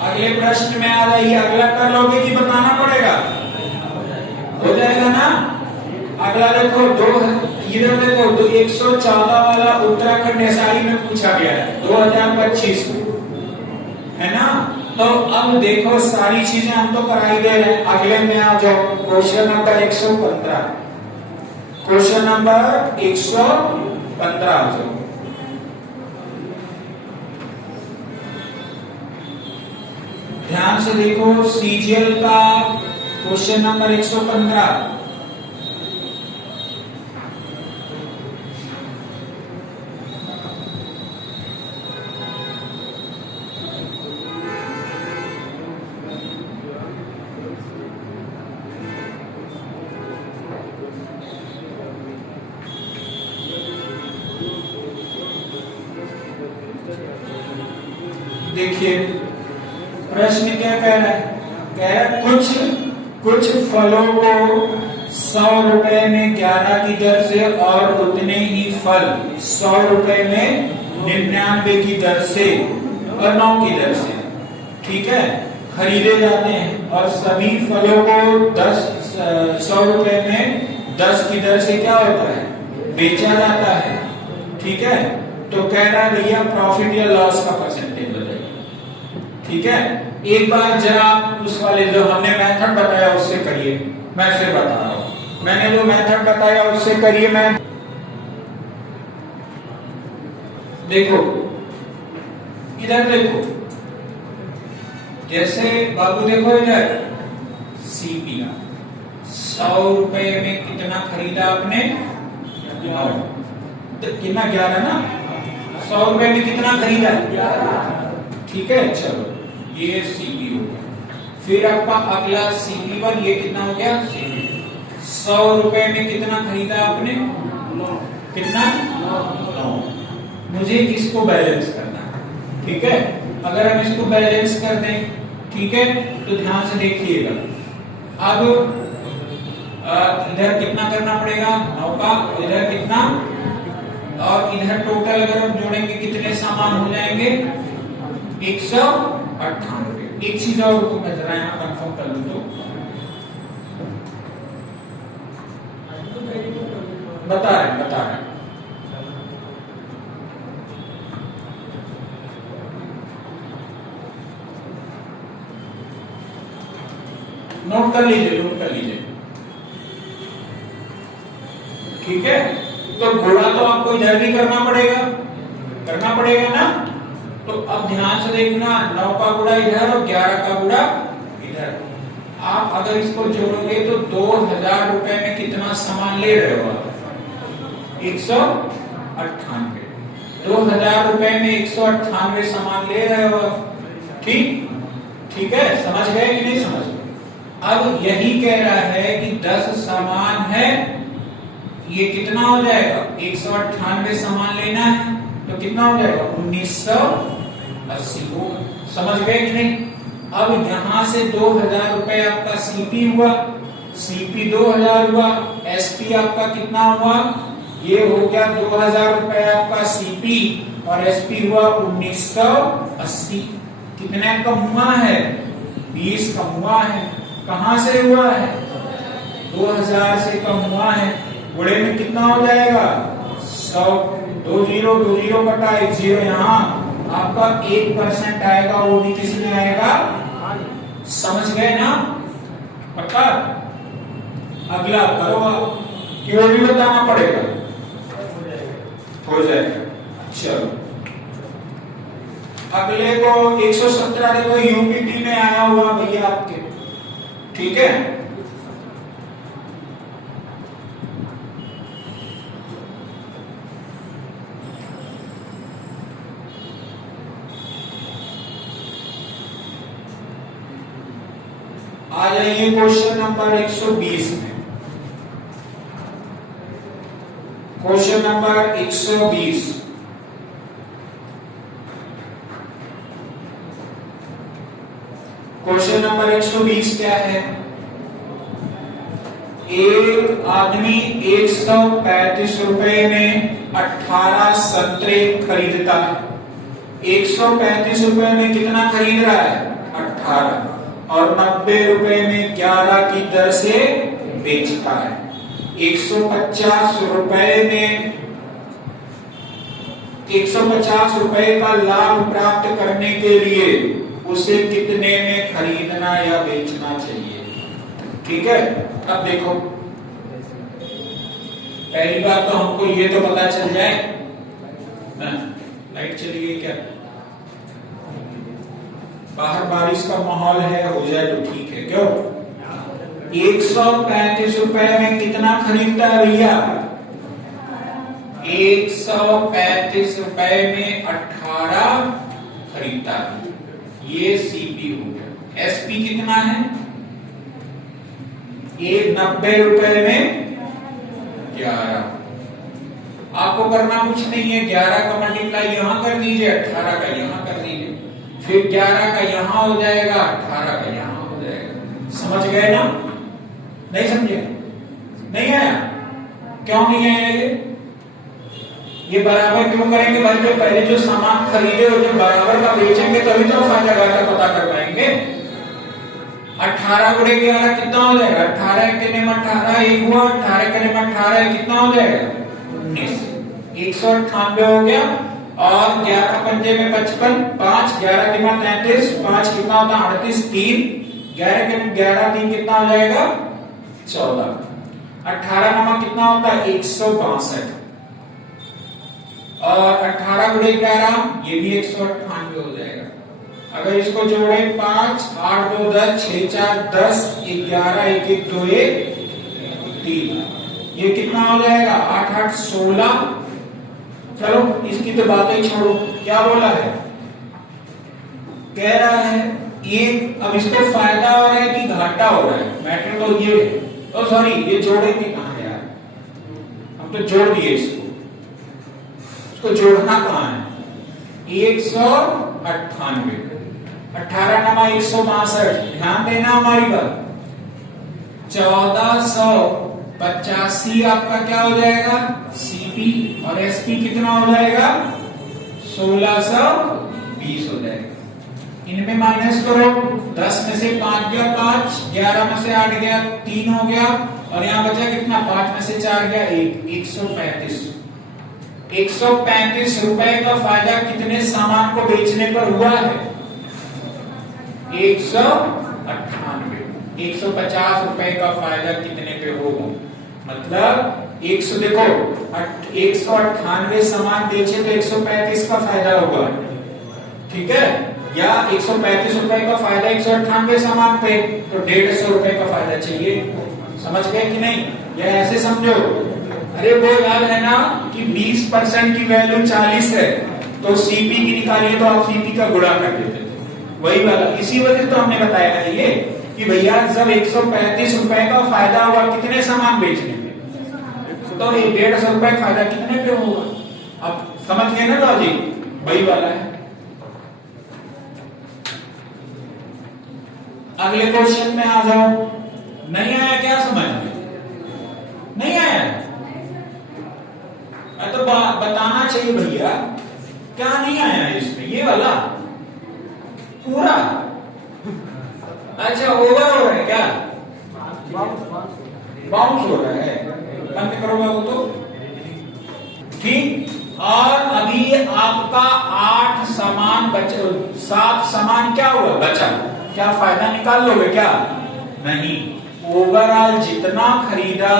अगले प्रश्न में आ रही है, अगला कर लोगे कि बताना पड़ेगा? हो जाएगा ना? अगला देखो, इधर देखो, 114 वाला उत्तराखंड एसआई में पूछा गया है 2025 में, है ना? तो अब देखो सारी चीजें हम तो कराई दे रहे हैं। अगले में आ जाओ, क्वेश्चन नंबर 115। क्वेश्चन नंबर 115 आ जाओ। ध्यान से देखो, सीजीएल का क्वेश्चन नंबर 115। देखिए प्रश्न क्या कह रहा है? कह रहा कुछ फलों को 100 रुपए में 11 की दर से और उतने ही फल 100 रुपए में 99 की दर से और 9 की दर से, ठीक है, खरीदे जाते हैं। और सभी फलों को 100 रुपए में 10 की दर से क्या होता है, बेचा जाता है, ठीक है। तो कह रहा है भैया प्रॉफिट या लॉस का परसेंटेज बताइए, ठीक है। एक बार जरा उस वाले जो हमने मेथड बताया उससे करिए, मैं फिर बता रहा हूं। मैंने जो मेथड बताया उससे करिए। मैं देखो इधर देखो, जैसे बाबू देखो इधर सीपी 100 रुपए में कितना खरीदा आपने, तो कितना 11 ना, 100 रुपए में कितना खरीदा, ठीक है। चलो ये सीपी हो गया। फिर आपका अगला CP1 ये कितना हो गया, 100 रुपए में कितना खरीदा आपने, कितना 9। मुझे इसको बैलेंस करना है, ठीक है। अगर हम इसको बैलेंस कर दें, ठीक है, तो ध्यान से देखिएगा। अब इधर कितना करना पड़ेगा 9 का, इधर कितना, और इधर टोटल अगर हम जोड़ेंगे कितने सामान हो जाएंगे 198। एक चीज और को मैं जरा यहाँ कंफर्म कर लूं तो बता रहे नोट कर लीजिए, ठीक है। तो गुणा तो आपको इधर भी करना पड़ेगा ना। तो अब ध्यान से देखना, 9 का गुणा इधर और 11 का गुणा इधर। आप अगर इसको जोड़ोगे तो 2000 रुपए में कितना सामान ले रहे हो आप, 198। 2000 रुपए में 198 सामान ले रहे हो आप, ठीक है। समझ गए कि नहीं समझ गए? अब यही कह रहा है कि 10 सामान है, ये कितना हो जाएगा, 198 सामान लेना है तो कितना हो जाएगा 1980 होगा। समझ गए कि नहीं? अब यहां से 2000 रुपए आपका सीपी हुआ, सीपी 2000 हुआ, एसपी आपका कितना हुआ, ये हो गया 2000 रुपए आपका सीपी और एसपी हुआ 1980। कितने कम हुआ है, 20 कम हुआ है। कहां से हुआ है, 2000 से कम हुआ है। गुणे में कितना हो जाएगा 100, 2 जीरो कटा 1 जीरो, यहाँ आपका 1% आएगा, वो भी किसमें आएगा, समझ गए ना, पक्का। अगला करो आप, क्यों भी बताना पड़ेगा, हो जाएगा। चलो अगले को 117 देखो, यूपीटी में आया हुआ भैया आपके, ठीक है। आ जाइए क्वेश्चन नंबर 120 में। क्वेश्चन नंबर 120, क्वेश्चन नंबर 120 क्या है, एक आदमी 135 रुपए में 18 संतरे खरीदता है। 135 रुपए में कितना खरीद रहा है, 18, और 90 रुपए में 11 की दर से बेचता है। 150 रुपए में 150 रुपए का लाभ प्राप्त करने के लिए उसे कितने में खरीदना या बेचना चाहिए, ठीक है। अब देखो, पहली बात तो हमको ये तो पता चल जाए, लाइट चली गई क्या, बाहर बारिश का माहौल है, हो जाए तो ठीक है। क्यों 135 रुपए में कितना खरीदता है भैया, 135 रुपए में 18 खरीदता है, ये सीपी हो गया। एसपी कितना है, 90 रुपए में 11। आपको करना कुछ नहीं है, 11 का मल्टीप्लाई यहां कर दीजिए, 18 का यहां कर दीजिए, फिर 11 का यहां हो जाएगा, 18 का यहां हो जाएगा। समझ गए ना? नहीं समझे? नहीं आया? क्यों नहीं आया ये बराबर क्यों करेंगे भाई? जो पहले जो सामान खरीदे और जो बराबर का बेचेंगे तभी तो फायदा घाटा पता कर पाएंगे। 18 गुणे 11 कितना हो जाएगा? 18 के नेम 18 एक हुआ, 18 के नेम 18 कितना हो जाएगा? 19। 198 हो गया। और 11 पंजे में 55, 5 11 के नेम 33, 5 कितना होता है? 38, 3 11 के नेम 11, 3 कितना हो जाएगा? 14। 18 नमा कितना होता है? 162। और 18 गुणे 11 ये भी 198 हो जाएगा। अगर इसको जोड़े 5 8 2 10 6 4 10 11 1 1 2 1 3 ये कितना हो जाएगा? 8 8 16। चलो इसकी तो बात ही छोड़ो। क्या बोला है? कह रहा है ये अब इसको फायदा हो रहा है कि घाटा हो रहा है? मैटर तो ये तो सॉरी ये जोड़ेंगे कहां यार? हम तो जोड़ दिए इसको जोड़ना कहां है? 198। 18 नमा 162। ध्यान देना हमारी बात। 1485 आपका क्या हो जाएगा? सीपी। और एसपी कितना हो जाएगा? 1620 हो जाएगा। इनमें माइनस करो। 10 में से 5 गया 5, 11 में से 8 गया 3 हो गया, और यहां बचा कितना? 5 में से 4 गया 1, 135। 135 रुपए का फायदा कितने सामान को बेचने पर हुआ है? 198। 150 रुपए का फायदा कितने पे होगा? मतलब 100 देखो 198 सामान बेचे तो 135 का फायदा होगा, ठीक है? या 135 रुपए का फायदा 198 सामान पे तो 150 रुपए का फायदा चाहिए। समझ गए कि नहीं? या ऐसे समझो, अरे वो याद है ना कि 20% की वैल्यू 40 है तो सीपी की निकालिए तो आप सीपी का गुणा कर देते थे, वही वाला। इसी वजह तो हमने बताया है ये कि भैया जब 135 रुपए का फायदा हुआ कितने सामान बेचने में, तो 150 रुपए फायदा कितने पे होगा? अब समझ गए ना लॉजिक? वही वाला है। अगले क्वेश्चन में आ जाओ। नहीं आया क्या समझ में? नहीं आया तो बताना चाहिए भैया क्या नहीं आया इसमें। ये वाला पूरा अच्छा ओवर हो रहा है क्या? बाउंस हो रहा है। बंद करो बाबू तो ठीक। और अभी आपका 8 सामान बचे, 7 सामान क्या हुआ? बचा। क्या फायदा निकाल लोगे क्या? नहीं। ओवरऑल जितना खरीदा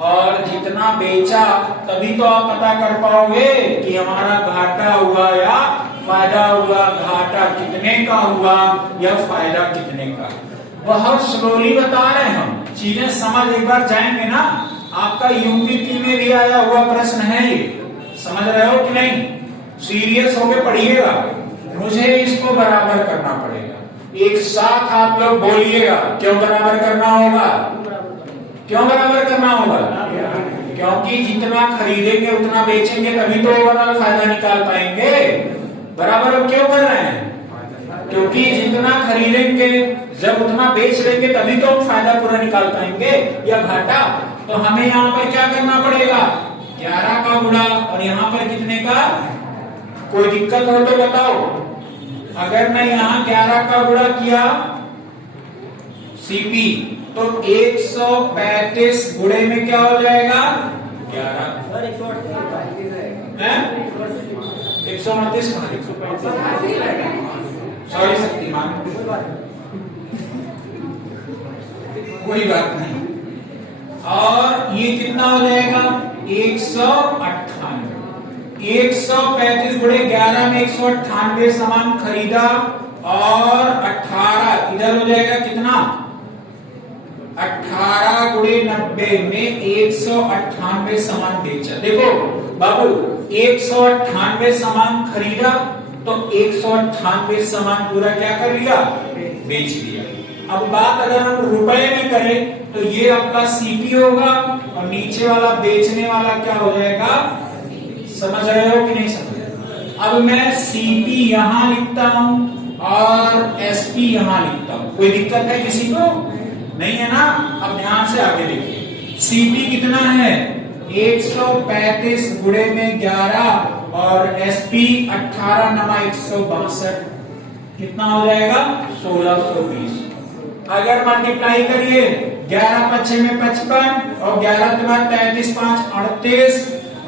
और जितना बेचा तभी तो आप पता कर पाओगे कि हमारा घाटा हुआ या फायदा हुआ। घाटा कितने का हुआ या फायदा कितने का? बहुत स्लोली बता रहे हैं हम, चीजें समझ एक बार जाएंगे ना। आपका यूपीपी में भी आया हुआ प्रश्न है ये, समझ रहे हो कि नहीं? सीरियस होके पढ़िएगा। मुझे इसको बराबर करना पड़ेगा। एक साथ आप लोग बोलिएगा क्यों बराबर करना होगा? क्यों बराबर करना होगा? क्योंकि जितना खरीदेंगे उतना बेचेंगे तभी तो ओवरऑल फायदा निकाल पाएंगे। बराबर अब क्यों कर रहे हैं? क्योंकि जितना खरीदेंगे जब उतना बेच लेंगे तभी तो हम फायदा पूरा निकाल पाएंगे या घाटा। तो हमें यहाँ पर क्या करना पड़ेगा? 11 का गुणा और यहाँ पर कितने का? कोई दिक्कत हो तो बताओ। अगर मैं यहाँ 11 का गुणा किया सीपी तो 135 गुणे में क्या हो जाएगा? 11। 138 सॉरी शक्तिमान, कोई बात नहीं। और ये कितना हो जाएगा? 198। 135 गुणे 11 में 198 सामान खरीदा और 18 इधर हो जाएगा कितना? 18 गुणे 90 में 198 सामान बेचा। देखो बाबू 198 सामान खरीदा तो 198 सामान पूरा क्या कर लिया? बेच दिया। अब बात अगर हम रुपए में करें तो ये आपका सीपी होगा और नीचे वाला बेचने वाला क्या हो जाएगा? समझ रहे हो कि नहीं समझ रहे? अब मैं सीपी यहां लिखता हूं और एसपी यहां लिखता हूं। कोई दिक्कत है किसी को? नहीं है ना? अब ध्यान से आगे देखिए, सीपी कितना है 135 गुणे में 11 और एसपी 18 नमा 162, कितना हो जाएगा 1620। अगर मल्टीप्लाई करिए 11 पच्चे में 55 और 11 के बाद 33 5 38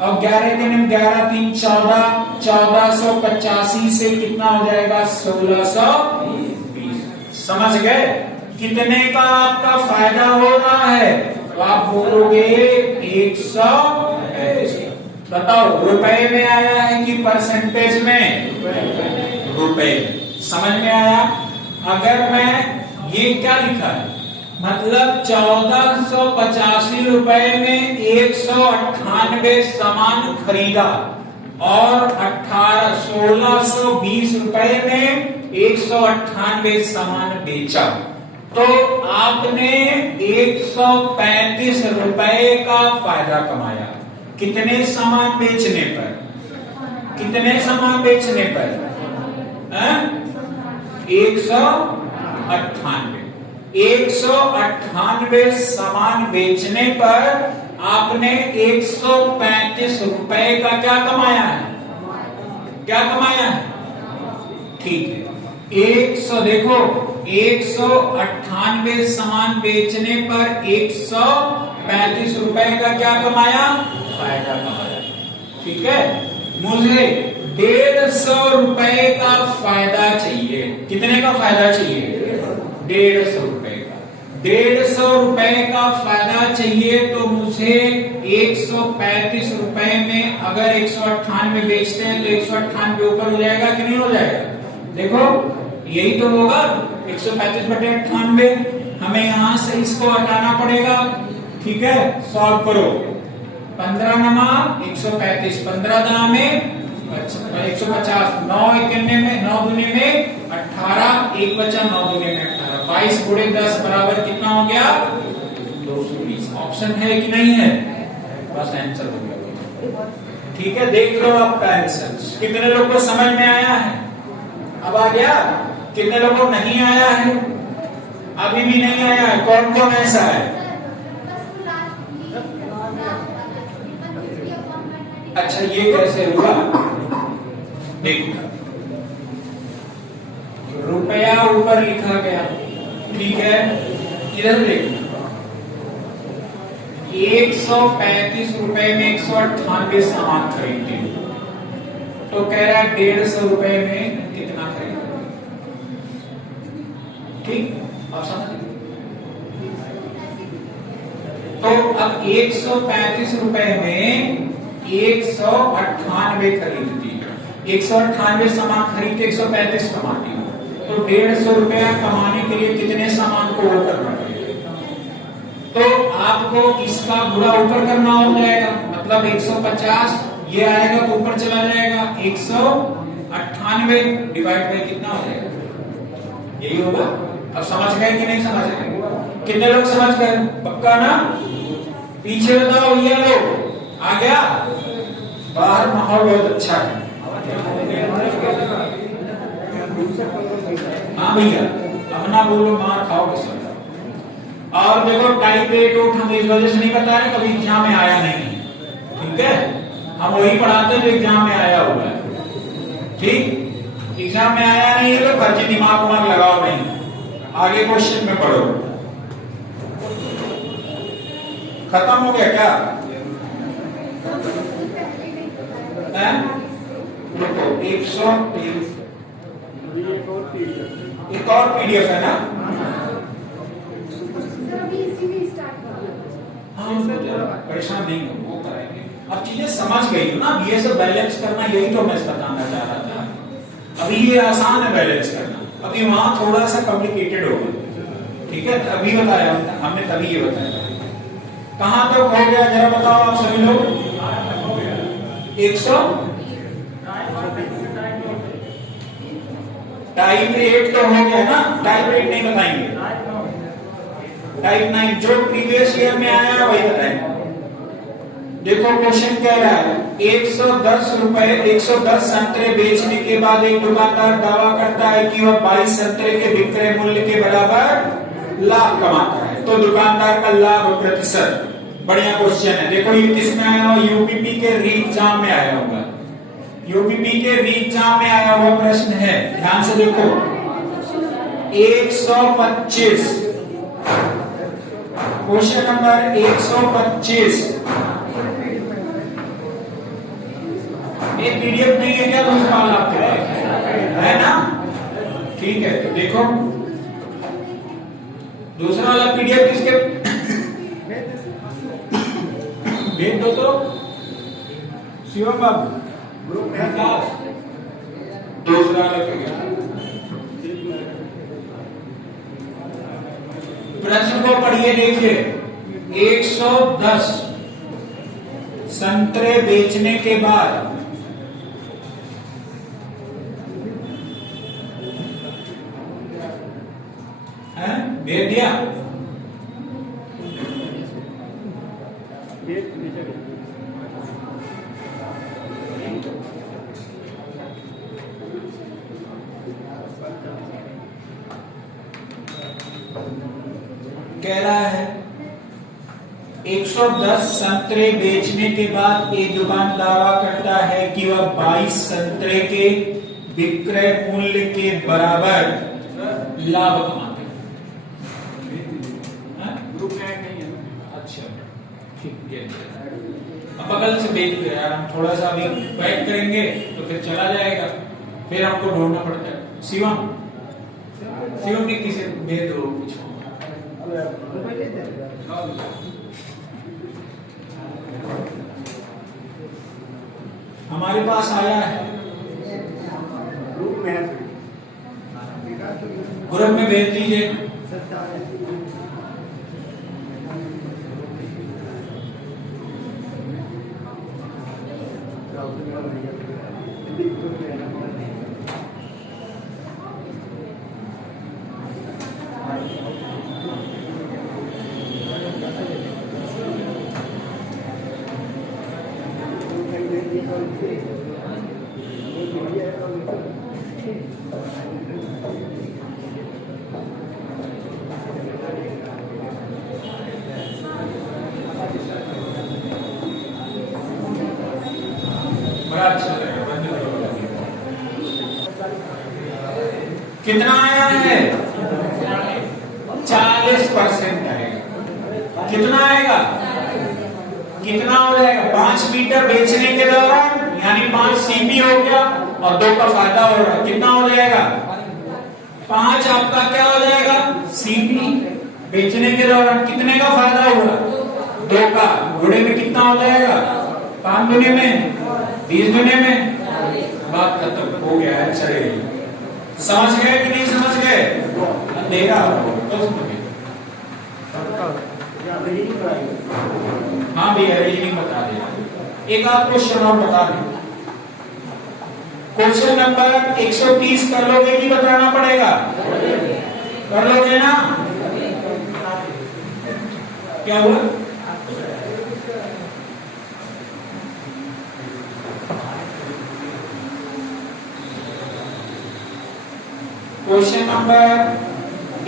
और 11 के निम 11 3 14, 1485 से कितना हो जाएगा 1620। समझ गए कितने का आपका फायदा हो रहा है? तो आप बोलोगे 135। बताओ रुपए में आया है कि परसेंटेज में? रुपए। समझ में आया? अगर मैं ये क्या लिखा है, मतलब 1485 रुपए में 198 सामान खरीदा और 1620 रुपए में 198 सामान बेचा, तो आपने 135 रुपए का फायदा कमाया। कितने सामान बेचने पर? कितने सामान बेचने पर? 198 सामान बेचने पर आपने 135 रुपए का क्या कमाया है? क्या कमाया है? ठीक है, 100 देखो 198 सामान बेचने पर 135 रुपए का क्या कमाया? फायदा कमाया। ठीक है, मुझे 150 रुपए का फायदा चाहिए। कितने का फायदा चाहिए? 150 रुपए का। 150 रुपए का फायदा चाहिए तो मुझे 135 रुपए में अगर 198 बेचते हैं तो 198 ऊपर हो जाएगा कि नहीं हो जाएगा? देखो यही तो होगा 135 बटे 98। हमें यहां से इसको हटाना पड़ेगा। ठीक है, सॉल्व करो। 15 नमा 135, 15 दाम में 150, 9 इक्यानवे में 9 दुने में 18, एक बचा 9 दुने में 18, 22 गुणे 10 बराबर कितना हो गया? 220। ऑप्शन है कि नहीं है? बस आंसर हो गया। ठीक है, देख लो आपका आंसर। कितने लोगों को समझ में आया है? अब आ गया? कितने लोगों को नहीं आया है? अभी भी नहीं आया है? कौन कौन ऐसा है? अच्छा, ये कैसे हुआ? देखो, रुपया ऊपर लिखा गया, ठीक है, इधर देखो 135 रुपए में 198 सामान खरीदते हो, तो कह रहा है 150 रुपए में कितना खरीदोगे? ठीक, आप समझ? तो अब 135 रुपए में 198 खरीदती है, 198 सामान खरीद के 135 कमाती है, तो 150 रुपया कमाने के लिए कितने सामान को ऊपर करना पड़ेगा? तो आपको इसका गुणा ऊपर करना हो जाएगा, मतलब 150 ये आएगा तो ऊपर चला जाएगा, 198 डिवाइड बाय कितना हो जाएगा? यही होगा। अब समझ गए कि नहीं समझ गए? कितने लोग समझ गए? पक्का ना? पीछे बताओ, ये लोग आ गया? बाहर माहौल बहुत अच्छा है। हाँ भैया, अपना बोलो, मार खाओगे सब। और देखो टाइप रेट उठ हम इस वजह से नहीं बता रहे, कभी एग्जाम में आया नहीं, ठीक है? हम वही पढ़ाते हैं जो एग्जाम में आया हुआ है। ठीक, एग्जाम में आया नहीं है तो फर्जी दिमाग उमाग लगाओ नहीं, आगे क्वेश्चन में पढ़ो। खत्म हो गया क्या? देखो 123 एक और पीडीएफ है ना? हाँ, परेशान नहीं हो, वो करेंगे। अब चीजें समझ गई हो ना? ये सब बैलेंस करना, यही तो मैं बताना चाह रहा था। अभी ये आसान है बैलेंस करना, अभी वहां थोड़ा सा कॉम्प्लिकेटेड होगा। ठीक है, अभी बताया हमने, तभी ये बताया। कहां तक हो गया जरा बताओ आप सभी लोग? 100 टाइप रेट तो हो गया ना? टाइप रेट नहीं बताएंगे, टाइप 9 जो प्रीवियस ईयर में आया वही बताएंगे। देखो क्वेश्चन कह रहा है 110 रुपए 110 संतरे बेचने के बाद एक दुकानदार दावा करता है कि वह 22 संतरे के विक्रय मूल्य के बराबर लाभ कमाता है। तो दुकानदार का लाभ प्रतिशत। बढ़िया क्वेश्चन है। देखो ये किसमें आया हो, यूपीपी के री एग्जाम में आया होगा। यूपीपी के री एग्जाम में आया हुआ प्रश्न है, ध्यान से देखो। 125 क्वेश्चन नंबर 125। ये पीडीएफ नहीं है क्या दूसरा वाला आपके पास है ना? ठीक है, तो देखो दूसरा वाला पीडीएफ किसके भेज दो तो शिवम बाबू दूसरा वाला पीडीएफ। प्रश्न को पढ़िए, देखिए 110 संतरे बेचने के बाद भेज दिया। कह रहा है 110 संतरे बेचने के बाद एक दुकान दावा करता है कि वह 22 संतरे के विक्रय मूल्य के बराबर लाभ कमाते हैं। अच्छा ठीक है, अब बगल से भेज दो यार, हम थोड़ा सा अभी बैक करेंगे तो फिर चला जाएगा, फिर हमको ढूंढना पड़ता है। शिवम ने किसे भेज दो कुछ। हमारे पास आया है, ग्रुप में भेज दीजिए। बड़ा अच्छा लगेगा, बंद करो। कितना आया है? 40% आएगा। कितना आएगा? कितना हो जाएगा? 5 मीटर बेचने के दौरान यानी 5 सीपी हो गया और 2 का फायदा हो रहा है। कितना हो जाएगा? 5 आपका क्या हो जाएगा? सीपी बेचने के दौरान कितने का फायदा होगा? 2 का। गुणे में कितना हो जाएगा? 5 गुने में 20 गुने में। बात खत्म हो गया है। चलिए समझ गए कि नहीं समझ गए? अंधेरा तो हाँ भैया रीजनिंग बता दें। एक आध क्वेश्चन और बता दें। क्वेश्चन नंबर 130 कर लोगे कि बताना पड़ेगा? कर लोगे ना? क्या हुआ? क्वेश्चन नंबर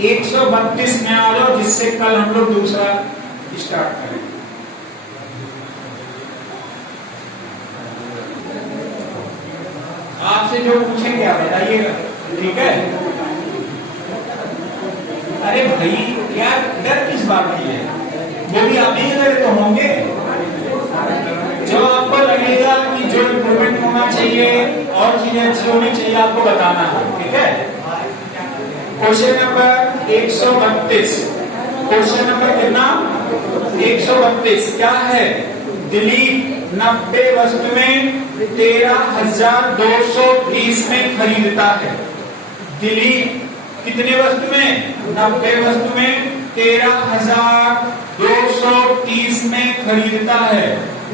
132 में आ जाओ, जिससे कल हम लोग दूसरा स्टार्ट करें। आपसे जो पूछेंगे आप बताइएगा, ठीक है? अरे भाई यार डर किस बात की है? वो भी आप ही डर तो होंगे। जो आपको लगेगा कि जो इम्प्रूवमेंट होना चाहिए और चीजें अच्छी होनी चाहिए, आपको बताना है, ठीक है? Question number 132। क्वेश्चन नंबर कितना? 132 क्या है? दिलीप 90 वस्तुएं 13,230 में खरीदता है। दिलीप कितने वस्तुएं? 90 वस्तुएं 13,230 में खरीदता है।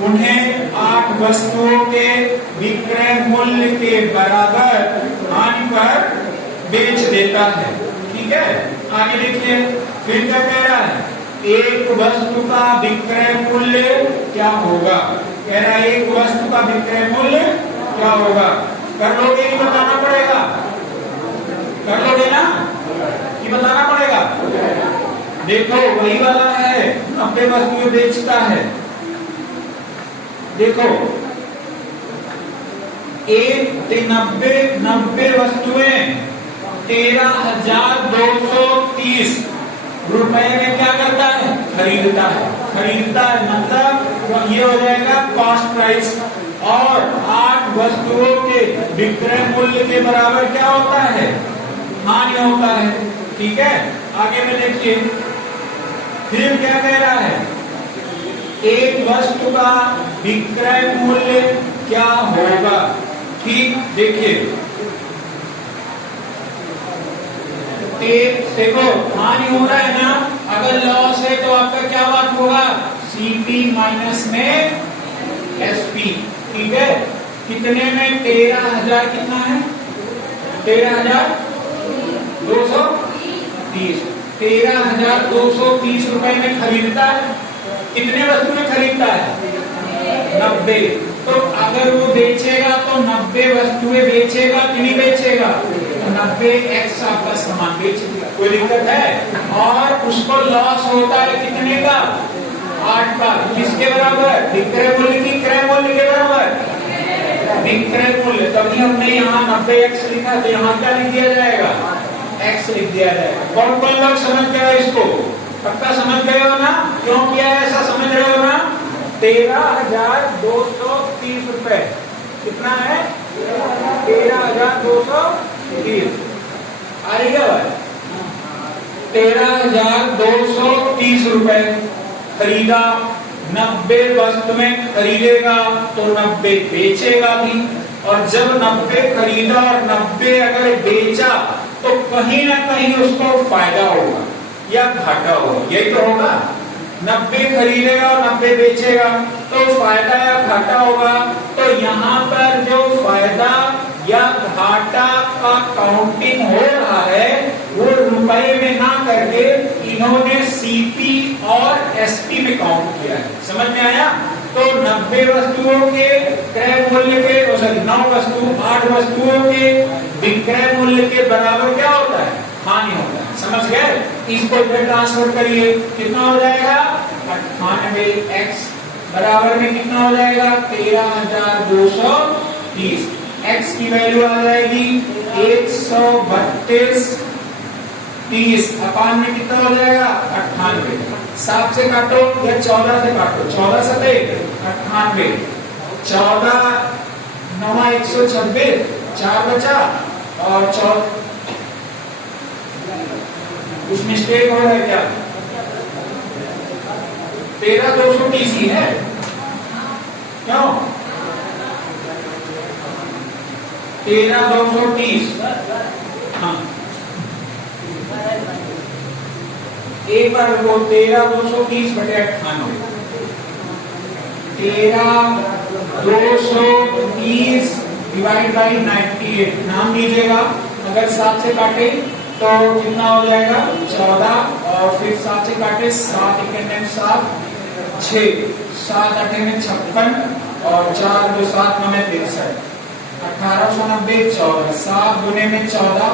उन्हें 8 वस्तुओं के विक्रय मूल्य के बराबर आने पर बेच देता है, ठीक है? आगे देखिए फिर क्या कह रहा है? एक वस्तु का विक्रय मूल्य क्या होगा? कह रहा है एक वस्तु का विक्रय मूल्य क्या होगा? कर लोगे कि बताना पड़ेगा? कर लोगे ना कि बताना पड़ेगा? देखो देखो वही वाला है, 90 वस्तुएं बेचता है। देखो 90 वस्तुएं 13,230 रुपए में क्या करता है? खरीदता है। मतलब ये हो जाएगा कॉस्ट प्राइस। और 8 वस्तुओं के विक्रय मूल्य के बराबर क्या होता है? हानि होता है। ठीक है, आगे में देखिए फिर क्या कह रहा है, एक वस्तु का विक्रय मूल्य क्या होगा। ठीक, देखिए देखो हानि हो रहा है ना, अगर लॉस है तो आपका क्या बात होगा? सीपी माइनस में एसपी। ठीक है, कितने में? 13,000 कितना है? 13,230। 13,230 रुपए में खरीदता है। कितने वस्तु में खरीदता है? 90। तो अगर वो बेचेगा तो 90 वस्तुएं बेचेगा कि नहीं बेचेगा? 90x आपका सामान बेचेगा, कोई दिक्कत है? और उसको लॉस होता है कितने का? 8 का। किसके बराबर? विक्रय मूल्य की क्रय मूल्य के बराबर विक्रय मूल्य। तभी हमने यहाँ 90x लिखा, तो यहाँ क्या लिख दिया जाएगा? x लिख दिया जाएगा। कौन कौन लोग समझ गए इसको? पक्का समझ गए हो ना? क्यों किया है ऐसा, समझ रहे हो ना? 13,230 रुपए कितना है? 13,230 आ रही है। 13,230 रुपए खरीदा। 90 वस्तुएं खरीदेगा तो 90 बेचेगा भी। और जब 90 खरीदा और 90 अगर बेचा तो कहीं ना कहीं उसको फायदा होगा या घाटा होगा। यही तो होगा। 90 खरीदेगा और 90 बेचेगा तो फायदा या घाटा होगा। तो यहाँ पर जो फायदा या घाटा का काउंटिंग हो रहा है वो रुपए में ना करके इन्होंने सीपी और एसपी में काउंट किया है। समझ में आया? तो 90 वस्तुओं के क्रय मूल्य के 8 वस्तुओं के विक्रय मूल्य के बराबर क्या होता है? हानि होता है। समझ गए? इसको इधर ट्रांसफर करिए, कितना हो जाएगा? 98x बराबर में कितना हो जाएगा? 13,230। x की वैल्यू आ जाएगी 132.30 अपान में कितना हो जाएगा? 98। 7 से काटो या 14 से काटो। 14 से 98। 14 9 126, 4 बचा और 14 कुछ मिस्टेक हो रहा है क्या? 13,230 ही है। क्यों? 13,230। हाँ, एक बार वो 13,230 बटे 98। 13,230 डिवाइड बाई 98 नाम लीजिएगा। अगर 7 से काटे तो कितना हो जाएगा? 14 और फिर 7 से काटे 7 1 7 6 7 8 में 56 और 4 2 7 9 में 63 1890 14 7 दूने में 14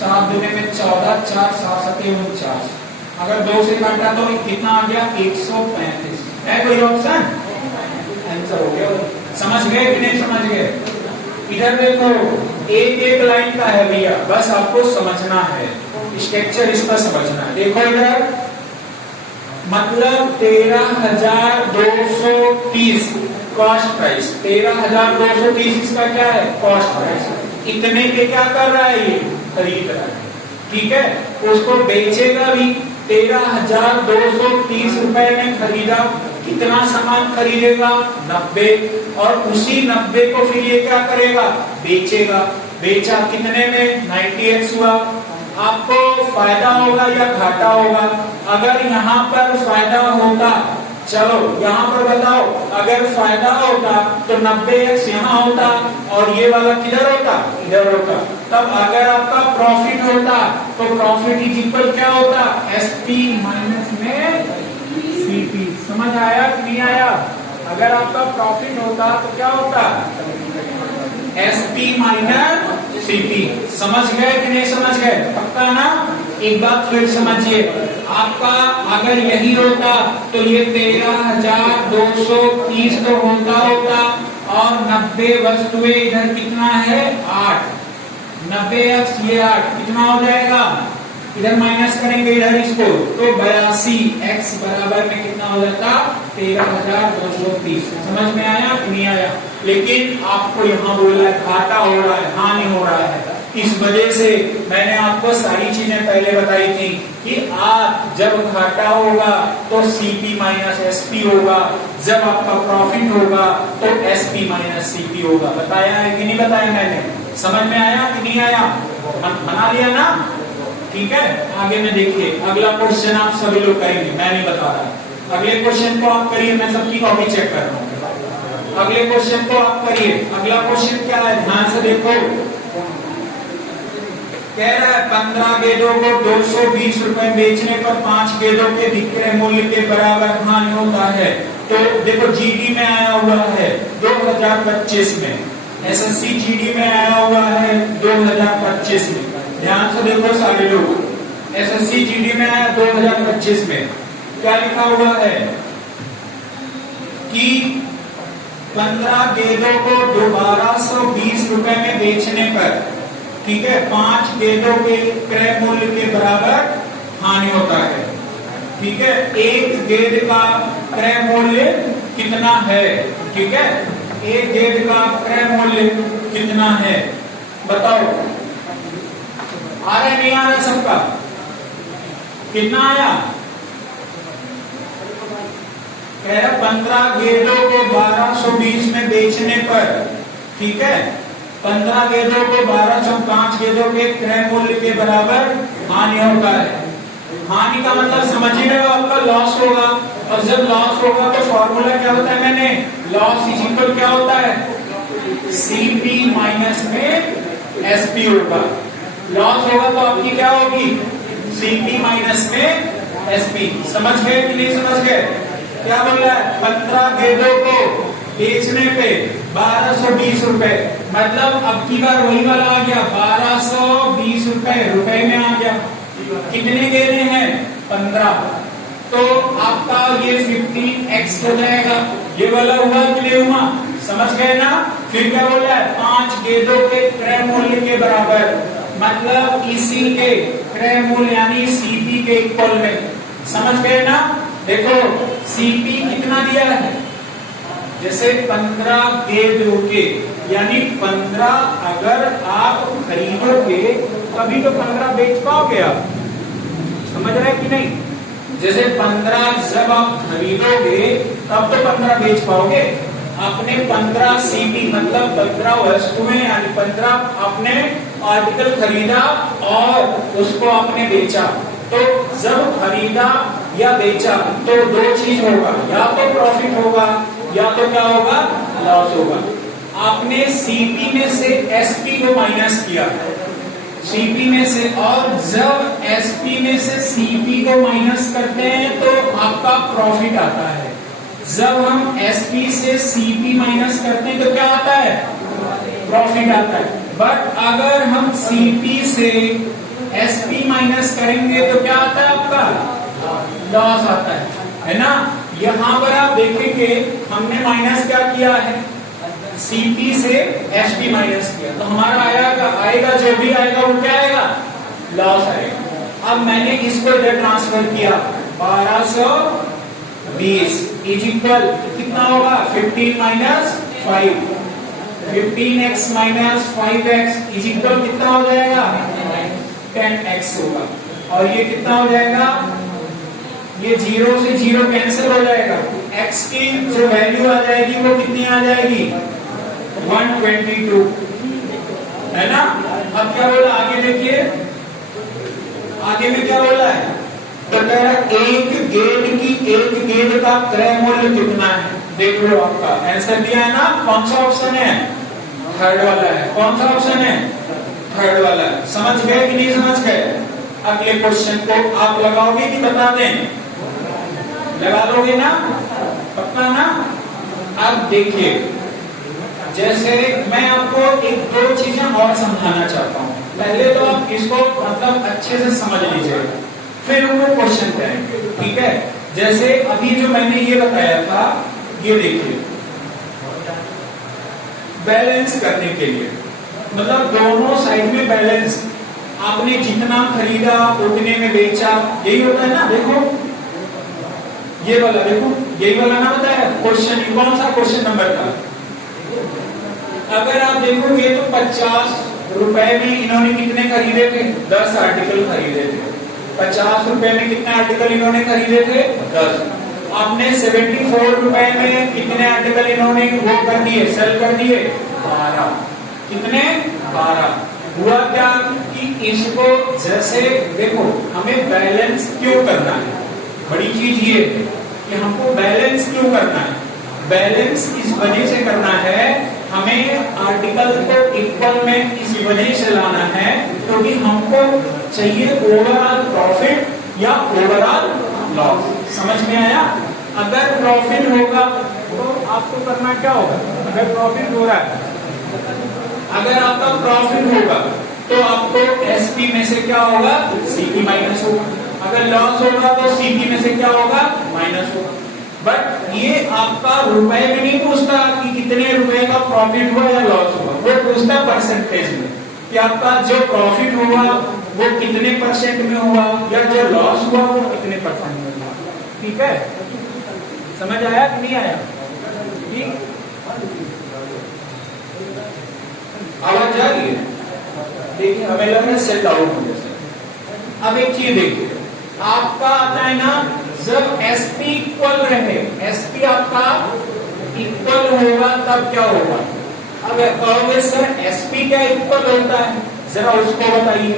7 दूने में 14 4 7 7 49। अगर 2 से काटा तो कितना आ गया? 135 है। कोई ऑप्शन? आंसर हो गया। समझ गए कि नहीं समझ गए? इधर देखो एक लाइन का है भैया, बस आपको समझना है, स्ट्रक्चर इसका समझना है। देखो इधर मतलब 13,230 कॉस्ट प्राइस। 13,230 इसका क्या है? Cost price. इतने के क्या कर रहा है? ये खरीद रहा है। ठीक है, उसको बेचेगा भी। 13,230 रुपए में खरीदा। कितना सामान खरीदेगा? 90। और उसी 90 को फिर ये क्या करेगा? बेचेगा। बेचा कितने में? 90x हुआ। आपको फायदा होगा या घाटा होगा? अगर यहाँ पर फायदा होता, चलो यहाँ पर बताओ, अगर फायदा होता तो 90x यहाँ होता और ये वाला किधर होता? इधर होता। तब अगर आपका प्रॉफिट होता तो प्रॉफिट इज इक्वल क्या होता? एसपी माइनस में सीपी। समझ आया कि नहीं आया? अगर आपका प्रॉफिट होता तो क्या होता? SP minus CP. समझ गए कि नहीं समझ गए? पक्का ना? एक बात फिर समझिए, आपका अगर यही होता तो ये 13,230 तो होता और 90 वस्तुएं इधर कितना है 8, 90x ये 8 कितना हो जाएगा, इधर माइनस करेंगे इधर इसको तो 82x बराबर में कितना हो जाता 13,230। समझ में आया कि नहीं आया? लेकिन आपको यहाँ बोला है घाटा हो रहा है, हानि हो रहा है। इस वजह से मैंने आपको सारी चीजें पहले बताई थी कि आज जब घाटा होगा तो सीपी माइनस एसपी होगा, जब आपका प्रॉफिट होगा तो एसपी माइनस सीपी होगा। बताया है कि नहीं बताया मैंने? समझ में आया कि नहीं आया? बना लिया ना? ठीक है, आगे में देखिए अगला क्वेश्चन आप सभी लोग करेंगे, मैं नहीं बता रहा। अगले क्वेश्चन को आप करिए, मैं सबकी कॉपी चेक कर रहा हूँ। अगले क्वेश्चन को आप करिए। अगला क्वेश्चन क्या है, ध्यान से देखो। कह रहा है 15 गेंदों को 220 रुपए बेचने पर 5 गेंदों के विक्रय मूल्य के बराबर हानि होता है। तो देखो जीडी में आया हुआ है 2025 में, एसएससी जीडी में आया हुआ है 2025 में। ध्यान से देखो सारे लोग, एसएससी जीडी में आया 2025 में क्या लिखा हुआ है कि 15 गेंदों को 1220 रुपए में बेचने पर, ठीक है, 5 गेंदों के क्रय मूल्य के बराबर हानि होता है। ठीक है, एक गेंद का क्रय मूल्य कितना है? ठीक है, एक गेंद का क्रय मूल्य कितना है बताओ? आ रहा नहीं आ रहा सबका? कितना आया? कह रहा 15 गेंदों को 1220 में बेचने पर, ठीक है, 15 गेंदों को 5 गेंदों के क्रय मूल्य के बराबर हानि होता है। हानि का मतलब समझ ही रहे हो, आपका लॉस होगा। और जब लॉस होगा तो फॉर्मूला क्या होता है, मैंने लॉस इज इक्वल क्या होता है, सीपी माइनस में एसपी होगा। लॉस होगा तो आपकी क्या होगी, सीपी माइनस में एसपी। समझ गए कि नहीं समझ गए? क्या बोल रहा है, 15 गेंदों को बेचने पे 1220 रुपए, मतलब अब की बार वही वाला आ गया 1220 रुपए में आ गया। कितने गेंदे हैं 15, तो आपका ये 15x हो जाएगा। ये वाला हुआ कि नहीं हुआ? समझ गए ना? फिर क्या बोल रहा है, 5 गेंदों के क्रय मूल्य के बराबर, मतलब इसी के क्रय मूल्य यानी सीपी के इक्वल में। समझ गए ना? देखो सीपी कितना दिया है, जैसे 15 गेंदों के यानी 15 अगर आप खरीदोगे तभी तो 15 बेच पाओगे आप। समझ रहे कि नहीं? जैसे 15 जब आप खरीदोगे तब तो 15 बेच पाओगे। आपने 15 सीपी मतलब 15 वस्तुएं यानी 15 आपने आर्टिकल खरीदा और उसको आपने बेचा, तो जब खरीदा या बेचा तो दो चीज होगा, या तो प्रॉफिट होगा या तो क्या होगा, लॉस होगा। आपने सीपी में से एसपी को माइनस किया, सीपी में से, और जब एसपी में से सीपी को माइनस करते हैं तो आपका प्रॉफिट आता है। जब हम एसपी से सीपी माइनस करते हैं तो क्या आता है, प्रॉफिट आता है। बट अगर हम सीपी से एसपी माइनस करेंगे तो क्या आता है, आपका लॉस आता है ना? यहाँ पर आप देखेंगे हमने माइनस क्या किया है, सीपी से एसपी माइनस किया, तो हमारा आएगा जो भी आएगा वो क्या आएगा, लॉस आएगा। अब मैंने इसको इधर ट्रांसफर किया 1220 इज इक्वल कितना होगा, 15 minus 5, 15x minus 5x is equal कितना हो जाएगा, 10x होगा। और ये कितना हो जाएगा, ये 0 से 0 कैंसिल हो जाएगा, x की जो वैल्यू आ जाएगी वो कितनी आ जाएगी, 122, है ना? अब क्या बोला आगे देखिए, आगे में क्या बोला है, तो कह रहा है एक गेंद का क्रय मूल्य कितना है। देख लो आपका आंसर दिया है ना, कौन सा ऑप्शन है, थर्ड वाला है। कौन सा ऑप्शन है, थर्ड वाला है। समझ गए कि नहीं समझ गए? अगले क्वेश्चन को आप लगाओगे कि बता दें, लगा लोगे ना, पक्का ना? अब देखिए जैसे मैं आपको एक दो चीजें और समझाना चाहता हूँ। पहले तो आप इसको मतलब अच्छे से समझ लीजिए, फिर हम लोग क्वेश्चन करेंगे, ठीक है। जैसे अभी जो मैंने ये बताया था, ये देखिए, बैलेंस करने के लिए मतलब दोनों साइड में बैलेंस, आपने जितना खरीदा उतने में बेचा, यही होता है ना। देखो ये वाला, देखो यही वाला ना बताया क्वेश्चन, कौन सा क्वेश्चन नंबर था। अगर आप देखोगे तो 50 रुपए में इन्होंने कितने खरीदे थे, 10 आर्टिकल खरीदे थे। 50 रुपए में कितने आर्टिकल इन्होंने खरीदे थे, 10। आपने 74 रुपए में कितने आर्टिकल इन्होंने वो कर दिए, सेल कर दिए, 12। कितने, 12। हुआ क्या कि इसको जैसे देखो, हमें बैलेंस क्यों करना है, बड़ी चीज ये है कि हमको बैलेंस क्यों करना है। बैलेंस इस वजह से करना है, हमें आर्टिकल को इक्वल में इस वजह से लाना है क्योंकि हमको चाहिए ओवरऑल प्रॉफिट या ओवरऑल लॉस। समझ में आया। अगर प्रॉफिट होगा तो आपको करना क्या होगा, अगर प्रॉफिट हो रहा है, अगर आपका प्रॉफिट होगा तो आपको एसपी में से क्या होगा, सीपी माइनस होगा। अगर लॉस होगा तो सीपी में से क्या होगा, माइनस होगा। बट ये आपका रुपए में नहीं पूछता कि कितने रुपए का प्रॉफिट हुआ या लॉस हुआ, वो पूछता परसेंटेज में कि आपका जो प्रॉफिट हुआ वो कितने परसेंट में हुआ या जो लॉस हुआ वो कितने परसेंट में हुआ। ठीक है, समझ आया कि नहीं आया। ठीक, आवाज जा रही है। देखिए हमें लग रहा है सेट आउट हो गया। अब एक चीज देखिए, आपका आता है ना, जब एसपी इक्वल रहे, एसपी आपका इक्वल होगा तब क्या होगा। अब कहोगे सर एसपी क्या इक्वल होता है, जरा उसको बताइए।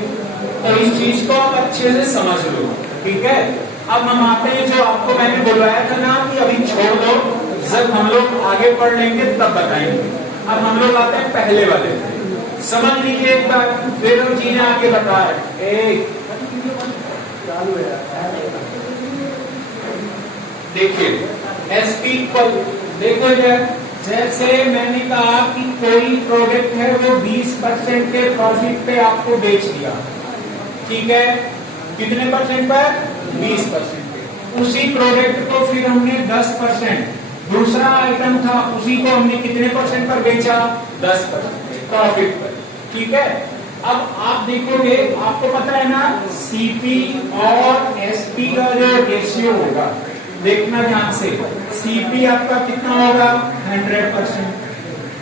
तो इस चीज को आप अच्छे से समझ लो, ठीक है। अब हम आते हैं, जो आपको मैंने बुलवाया था ना कि अभी छोड़ दो, जब हम लोग आगे पढ़ लेंगे तब बताएंगे। अब हम लोग आते हैं पहले वाले, समझ लीजिए एक बार, फिर हम चीजें आगे बता रहे। देखिए एसपी इक्वल, देखो जैसे मैंने कहा कि कोई प्रोडक्ट है वो 20% के प्रॉफिट पे आपको बेच दिया, ठीक है। कितने परसेंट पर, 20% पे। उसी प्रोडक्ट को फिर हमने 10%, दूसरा आइटम था उसी को हमने कितने परसेंट पर बेचा, 10% प्रॉफिट पर, ठीक है। अब आप देखोगे, आपको पता है ना सीपी और एसपी का जो रेशियो होगा, देखना ध्यान से, सीपी आपका कितना होगा, 100%।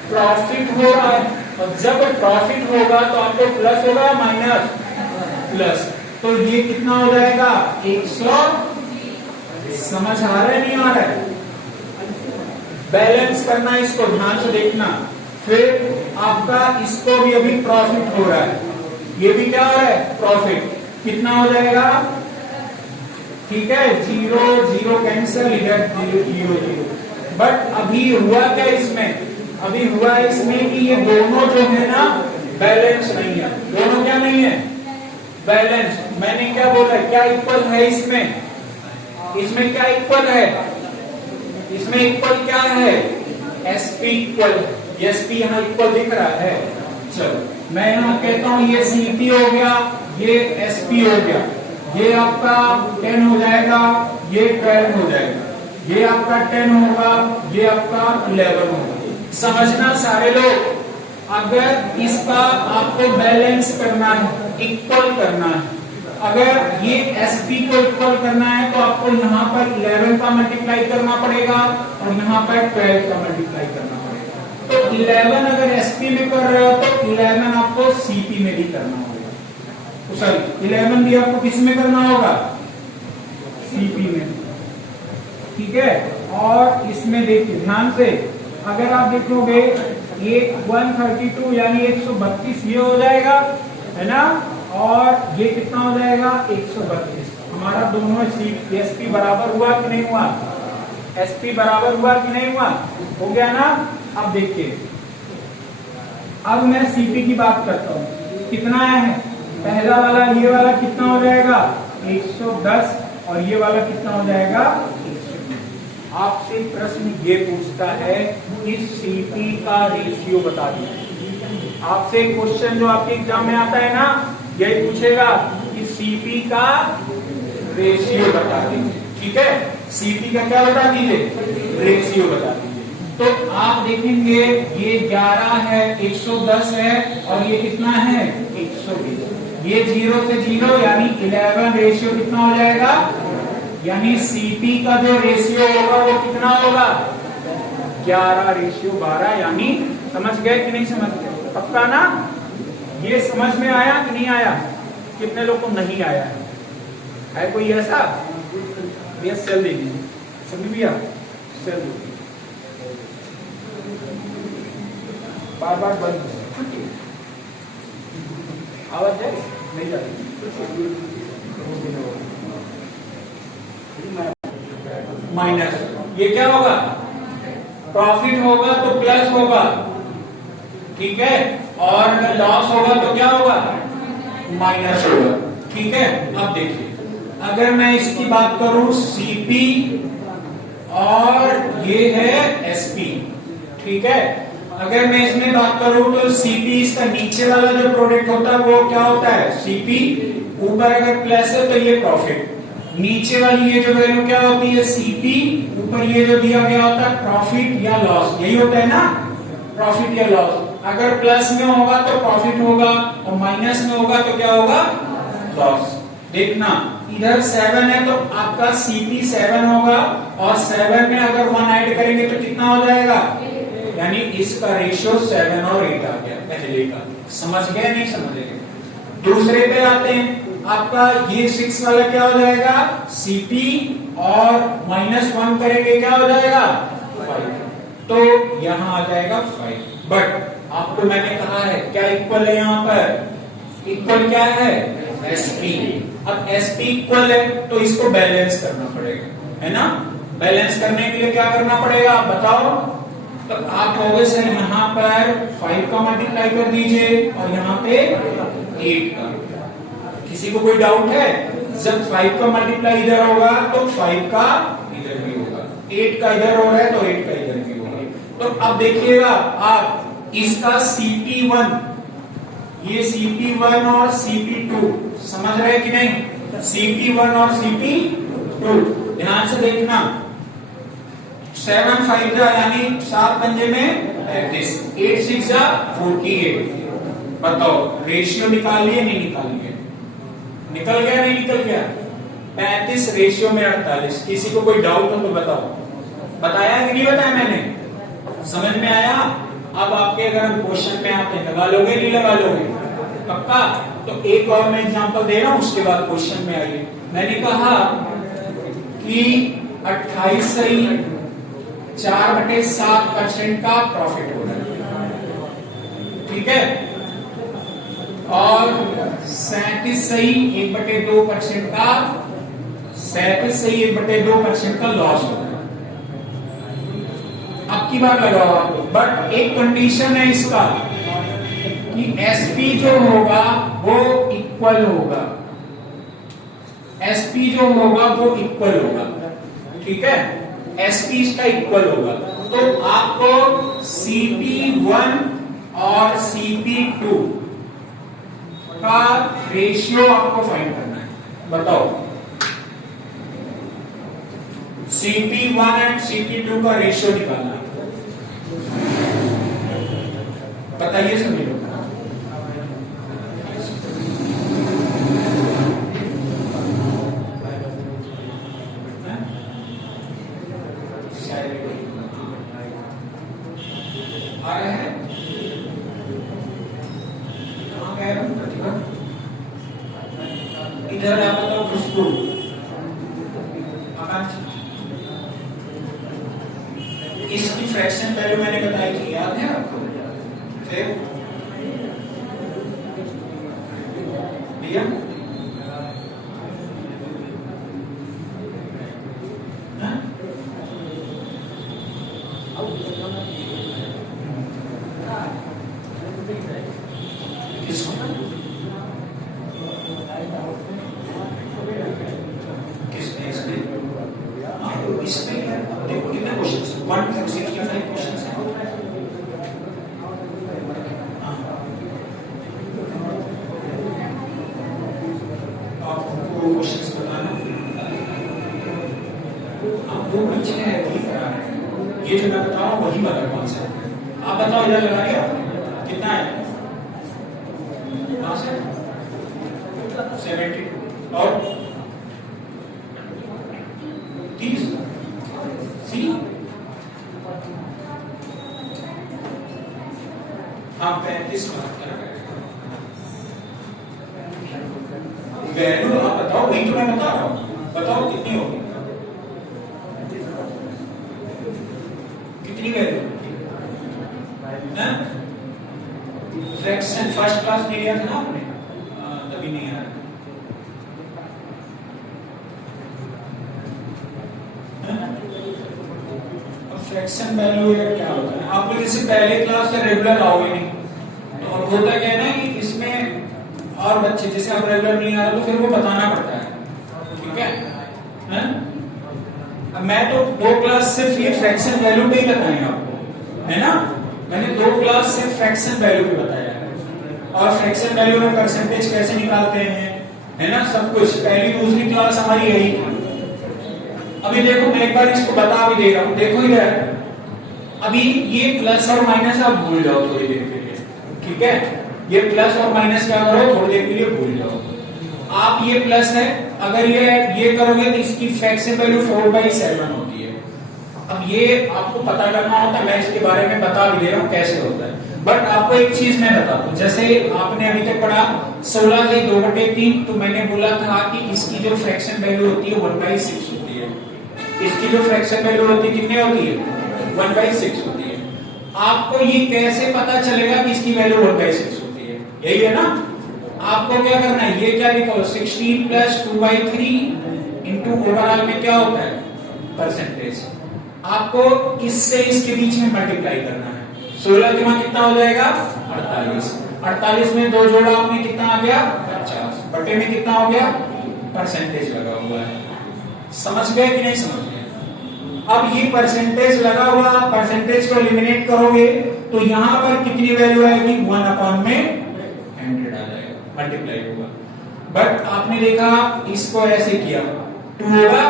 प्रॉफिट हो रहा है, और जब प्रॉफिट होगा तो आपको प्लस होगा या माइनस, प्लस। तो ये कितना हो जाएगा, 100। समझ आ रहा है नहीं आ रहा है। बैलेंस करना, इसको ध्यान से देखना। फिर आपका इसको भी अभी प्रॉफिट हो रहा है, ये भी क्या हो रहा है, प्रॉफिट। कितना हो जाएगा, ठीक है, 0 0 कैंसिल, इधर 0 0 0। बट अभी हुआ क्या इसमें, अभी हुआ इसमें कि ये दोनों जो है ना बैलेंस नहीं है। दोनों क्या नहीं है, बैलेंस। मैंने क्या बोला, क्या इक्वल है इसमें, इसमें क्या इक्वल है, इसमें इक्वल क्या है, एसपी इक्वल, एसपी यहाँ इक्वल दिख रहा है। चलो मैं यहाँ कहता हूँ ये सीपी हो गया, ये एसपी हो गया, ये आपका 10 हो जाएगा, ये 12 हो जाएगा, ये आपका 10 होगा, ये आपका 11 होगा। समझना सारे लोग, अगर इसका आपको बैलेंस करना है, इक्वल करना है, अगर ये एसपी को इक्वल करना है तो आपको यहाँ पर 11 का मल्टीप्लाई करना पड़ेगा और यहाँ पर 12 का मल्टीप्लाई करना पड़ेगा। तो 11 अगर एसपी में कर रहे हो तो 11 आपको सीपी में भी करना होगा, सॉरी 11 भी आपको किस में करना होगा, सीपी में, ठीक है। और इसमें देखिए ध्यान से, अगर आप देखोगे ये 132 यानी 132 ये हो जाएगा, है ना, और ये कितना हो जाएगा, 132। हमारा दोनों एसपी बराबर हुआ कि नहीं हुआ, एसपी बराबर हुआ कि नहीं हुआ, हो गया ना। अब देखिए, अब मैं सीपी की बात करता हूँ, कितना है, पहला वाला ये वाला कितना हो जाएगा, 110, और ये वाला कितना हो जाएगा, 120। आपसे प्रश्न ये पूछता है इस सीपी का रेशियो बता दीजिए। आपसे क्वेश्चन जो आपके एग्जाम में आता है ना, यही पूछेगा कि सीपी का रेशियो बता दीजिए। ठीक है, सीपी का क्या बता दीजिए, रेशियो बता दीजिए। तो आप देखेंगे ये 11 है, 110 है, और ये कितना है 120। ये 0 से 0 यानी 11 रेशियो कितना हो जाएगा, यानी सीपी का जो रेशियो होगा वो कितना होगा 11 रेशियो 12। यानी समझ गए कि नहीं समझ गए, पक्का ना? ये समझ में आया कि नहीं आया? कितने लोग को नहीं आया है कोई ऐसा? भैया सेल दे दीजिए, समझ भैया सेल दे दीजिए, बार बार बंद आवाज जाए नहीं जा रही। माइनस, ये क्या होगा, प्रॉफिट होगा तो प्लस होगा, ठीक है, और अगर लॉस होगा तो क्या होगा, माइनस होगा। ठीक है, अब देखिए अगर मैं इसकी बात करूं सीपी और ये है एसपी, ठीक है, अगर मैं इसमें बात करूं तो सीपी इसका नीचे वाला जो प्रोडक्ट होता है वो क्या होता है सीपी, ऊपर अगर प्लस है तो ये प्रॉफिट, नीचे वाली ये जो वैल्यू क्या होती है सीपी, ऊपर ये जो दिया गया होता है प्रॉफिट या लॉस, यही होता है ना, प्रॉफिट या लॉस। अगर प्लस में होगा तो प्रॉफिट होगा और माइनस में होगा तो क्या होगा, लॉस। देखना इधर 7 है तो आपका सीपी 7 होगा, और 7 में अगर 1 ऐड करेंगे तो कितना हो जाएगा, यानी इसका रेशियो 7 और 8 आ गया पहले का। समझ गए नहीं समझ गए? दूसरे पे आते हैं, आपका ये 6 वाला क्या हो जाएगा सीपी, और -1 करेंगे क्या हो जाएगा 5, तो यहां आ जाएगा 5। बट आपको मैंने कहा है क्या इक्वल है, यहाँ पर इक्वल क्या है एसपी। अब एसपी इक्वल है तो इसको बैलेंस करना पड़ेगा, है ना। बैलेंस करने के लिए क्या करना पड़ेगा आप बताओ, तो आप कहोगे सर यहाँ पर 5 का मल्टीप्लाई कर दीजिए और यहाँ पे 8 का। किसी को कोई डाउट है? जब 5 का मल्टीप्लाई इधर होगा तो 5 का इधर भी होगा, 8 का इधर हो रहा है तो 8 का इधर भी होगा। तो अब देखिएगा आप इसका CP1, ये CP1 और CP2 समझ रहे कि नहीं, CP1 और CP2 ध्यान से देखना। 7 5 जा यानी 7 पंजे में 35, 8 6 जा 48। बताओ रेशियो निकाल लिए नहीं निकाल लिए, निकल गया नहीं निकल गया, 35 रेशियो में 48। किसी को कोई डाउट हो तो बताओ, बताया कि नहीं बताया मैंने, समझ में आया? अब आपके अगर हम क्वेश्चन में आते हैं लगा लोगे नहीं लगा लोगे, पक्का? तो एक और मैं एग्जांपल दे रहा हूं उसके बाद क्वेश्चन में आइए। मैंने कहा कि 28 सही 4/7% का प्रॉफिट हो रहा है, ठीक है, और 37 सही 1/2% का, 37 सही 1/2% का लॉस हो रहा है। अब की बार लगाओ आप, बट एक कंडीशन है इसका कि एसपी जो होगा वो इक्वल होगा, एसपी जो होगा वो इक्वल होगा, ठीक है, एसपी इसका इक्वल होगा। तो आपको CP1 और CP2 का रेशियो आपको फाइंड करना है। बताओ CP1 एंड CP2 का रेशियो निकालना है, बताइए सभी लोग। आ रहे हैं कहाँ गए हम? इधर आप बताओ खुशबू, आकांक्षा, इसकी फ्रैक्शन पहले मैंने बताई थी, याद है आपको? फिर भैया इसमें देखो कितने क्वेश्चन, 1 to 65 क्वेश्चन है। दो क्वेश्चंस बताना। आप दो पीछे है वही करा रहे हैं, ये जो मैं बता रहा हूँ वही वाला कॉन्सेप्ट है। आप बताओ इधर लगा दिया कितना है? 72 और 30 सी। हाँ 35 वैल्यू आप बताओ, वही तो मैं बता रहा हूँ, बताओ कितनी होगी, कितनी वैल्यू? फ्रैक्शन फर्स्ट क्लास में लिया था ना आपने, तभी नहीं आया। फ्रैक्शन वैल्यू या क्या होता है, आप लोग इससे पहले क्लास से रेगुलर आओगे नहीं, तो अब होता क्या है ना कि इसमें और बच्चे जैसे आप रेगुलर नहीं आ रहे तो फिर वो बताना पड़ता है, ठीक है? अब मैं तो 2 क्लास सिर्फ ये फ्रैक्शन वैल्यू पे ही बताए आपको, है ना? मैंने 2 क्लास सिर्फ फ्रैक्शन वैल्यू पे बताया है, और फ्रैक्शन वैल्यू में परसेंटेज कैसे निकालते हैं, है ना, सब कुछ पहली दूसरी क्लास हमारी यही थी। अभी देखो मैं एक बार इसको बता भी दे रहा हूं, देखो इधर, अभी ये प्लस और माइनस आप भूल जाओ थोड़ी देर के लिए, ठीक है? ये प्लस और माइनस क्या करो, थोड़ी देर के लिए भूल जाओ। आप ये प्लस है, अगर ये करोगे तो इसकी फ्रैक्शन वैल्यू 4/7 होती है। अब ये आपको पता करना होता है, मैं इसके बारे में बता भी दे रहा हूँ कैसे होता है, बट आपको एक चीज मैं बता दूं, जैसे आपने अभी तक पढ़ा 16 से 2/3, तो मैंने बोला था कि इसकी जो फ्रैक्शन वैल्यू होती है 1/6 होती है। इसकी जो फ्रैक्शन वैल्यू होती है कितनी होती है? 1/6 होती है। आपको ये कैसे पता चलेगा कि इसकी वैल्यू 1/6 होती है? यही है ना? आपको क्या करना है, ये क्या लिखो 16 + 2/3 इंटू ओवरऑल में क्या होता है? परसेंटेज। आपको इससे इसके बीच में मल्टीप्लाई करना है। 16 के बाद कितना हो जाएगा? 48। 48 में 2 जोड़ा आपने कितना आ गया? 50 बटे में कितना हो गया? परसेंटेज लगा हुआ है। समझ गए कि नहीं समझ गए? अब ये परसेंटेज लगा हुआ, परसेंटेज को एलिमिनेट करोगे तो यहां पर कितनी वैल्यू आएगी? 1/100 आ जाएगा, मल्टीप्लाई होगा। बट आपने देखा इसको ऐसे किया, 2 होगा,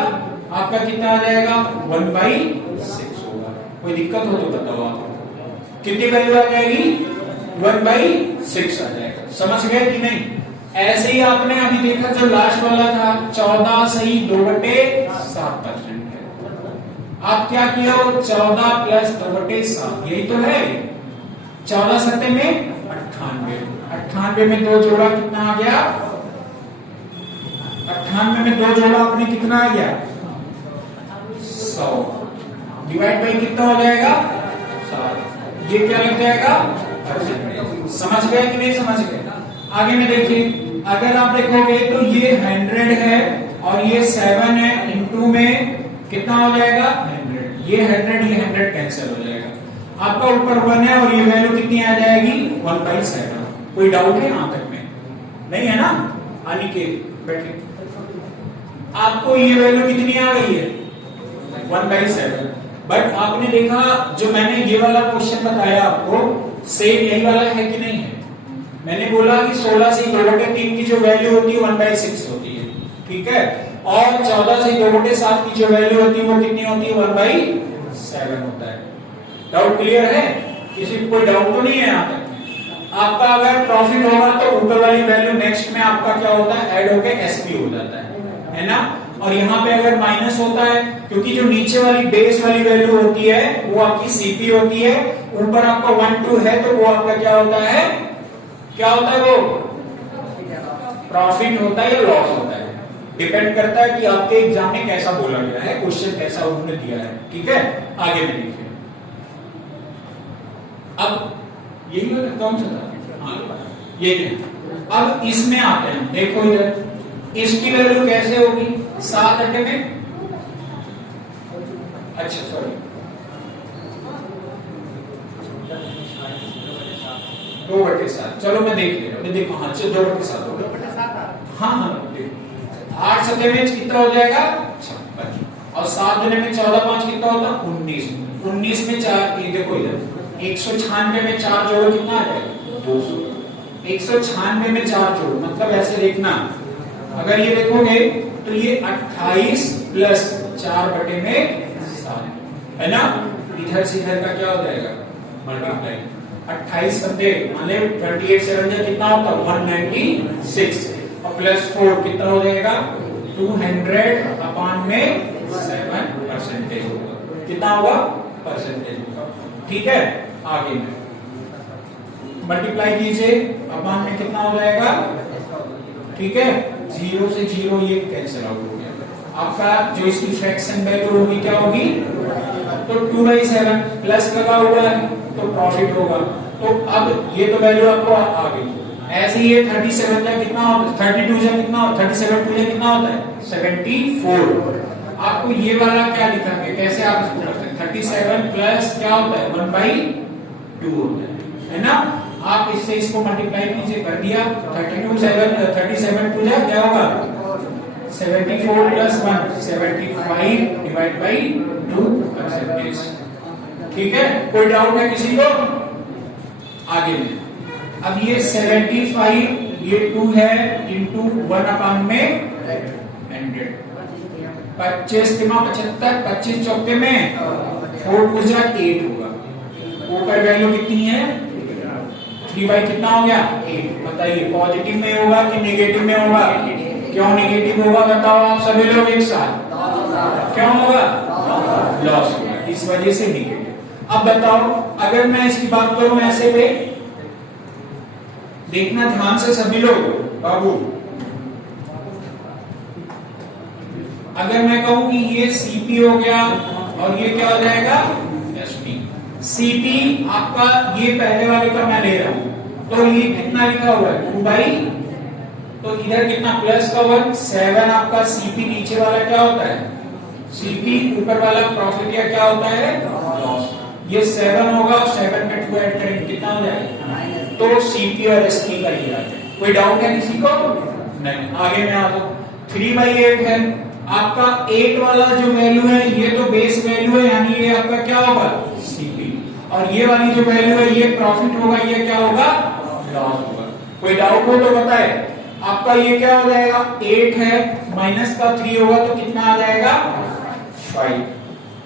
आपका कितना आ जाएगा? 1/6 होगा। कोई दिक्कत हो तो बताओ आप, कितनी वैल्यू आ जाएगी? 1/6 आ जाएगा। समझ गए कि नहीं? ऐसे ही आपने अभी देखा जो लास्ट वाला था 14 सही 2/7%, आप क्या किया हो? 14 + 2/7, यही तो है। 14 सत्ते में 98, 98 में 2 जोड़ा कितना आ गया? 98 में 2 जोड़ा आपने कितना आ गया? 100 डिवाइड बाई कितना हो जाएगा? 7। ये क्या लग जाएगा? परसेंटेज। समझ गए कि नहीं समझ गए? आगे में देखिए, अगर आप देखोगे तो ये 100 है और ये 7 है, इंटू में कितना हो जाएगा? 100। ये 100 कैंसिल हो जाएगा। आपका ऊपर 1 है और ये वैल्यू कितनी आ जाएगी? 1/7। कोई डाउट है यहां तक में? नहीं है ना? अनिकेत बैठे, आपको ये वैल्यू कितनी आ गई है? 1/7। बट आपने देखा जो मैंने ये वाला क्वेश्चन बताया आपको, सेम यही वाला है कि नहीं है? मैंने बोला कि 16 से 2/3 की जो वैल्यू होती है 1/6 होती है, ठीक है? और 14 से 2/7 की जो वैल्यू होती है वो कितनी होती है? 1/7 होता है। डाउट क्लियर है? किसी को कोई डाउट तो नहीं है यहाँ तक? आपका अगर प्रॉफिट होगा तो ऊपर वाली वैल्यू नेक्स्ट में आपका क्या होता है? ऐड होके एसपी हो जाता है ना? और यहाँ पे अगर माइनस होता है, क्योंकि जो नीचे वाली बेस वाली वैल्यू होती है वो आपकी सीपी होती है, ऊपर आपका 1 2 है तो वो आपका क्या होता है? क्या होता है? वो प्रॉफिट होता है या लॉस होता है, डिपेंड करता है कि आपके एग्जाम में कैसा बोला गया है, क्वेश्चन कैसा उन्होंने दिया है, ठीक है? आगे में देखिए, अब यही वाला कौन सा था? ये अब इसमें आते हैं, देखो इधर इसकी वैल्यू कैसे होगी? 7 8 में, अच्छा सॉरी 2/7, चलो मैं देख ले रहा हूं, देखो हाँ 2/7 होगा। हाँ 8 7 में कितना हो जाएगा? 56, और 7 दुने में 14 5 कितना होता? 19। 19 में 4, ये देखो इधर 196 में 4 जोड़ो कितना आ जाएगा? 200। 196 में 4 जोड़ो, मतलब ऐसे देखना अगर ये देखोगे तो ये 28 प्लस 4/7 है ना। इधर से इधर का क्या हो जाएगा मल्टीप्लाई 28 सत्ते मान ले 28 से कितना होता है 196 और प्लस 4 कितना हो जाएगा 200/7% होगा। कितना होगा परसेंटेज होगा। ठीक है आगे में मल्टीप्लाई कीजिए अपान में कितना हो जाएगा। ठीक है 0 से 0 ये कैंसिल आउट हो गया। आपका जो इसकी फ्रैक्शन वैल्यू होगी क्या होगी तो 2/7 प्लस लगा हुआ है तो प्रॉफिट होगा। तो अब ये तो वैल्यू आपको आ गई। ऐसे ही ये 37 का कितना होता है 32 से कितना 37 2 से कितना होता है 74। आपको ये वाला क्या लिखेंगे कैसे आप इसको करते हैं 37 प्लस क्या होता है 1/2 होता है ना। आप इससे इसको मल्टीप्लाई कीजिए कर दिया 37 2 क्या होगा 74 प्लस 1 75 डिवाइड बाई 2%। ठीक है कोई डाउट है किसी को आगे में। अब ये 75 ये 2 है इंटू 1/100 25 3 75 25 चौके में 4 2 8 होगा। ऊपर वैल्यू कितनी है 3 कितना हो गया 8। बताइए पॉजिटिव में होगा कि नेगेटिव में होगा। क्यों नेगेटिव होगा बताओ आप सभी लोग एक साथ। क्यों होगा लॉस होगा इस वजह से नेगेटिव। अब बताओ अगर मैं इसकी बात करूं ऐसे पे देखना ध्यान से सभी लोग बाबू। अगर मैं कहूं कि ये सीपी हो गया और ये क्या हो जाएगा एसपी। सीपी आपका ये पहले वाले का मैं ले रहा हूं तो ये कितना लिखा हुआ है 2 तो इधर कितना प्लस का 1 7 आपका सीपी नीचे वाला क्या होता है सीपी ऊपर वाला प्रॉफिट या क्या होता है लॉस। ये 7 होगा और 7 में 2 ऐड करेंगे कितना हो जाएगा तो सीपी और एसपी का ये आ जाए। कोई डाउट है किसी को नहीं। आगे में आ जाओ 3/8 है आपका 8 वाला जो वैल्यू है ये तो बेस वैल्यू है यानी ये आपका क्या होगा सीपी और ये वाली जो वैल्यू है ये प्रॉफिट होगा ये क्या होगा लॉस होगा। कोई डाउट हो तो बताए। आपका ये क्या हो जाएगा 8 है माइनस का 3 होगा तो कितना आ जाएगा 5।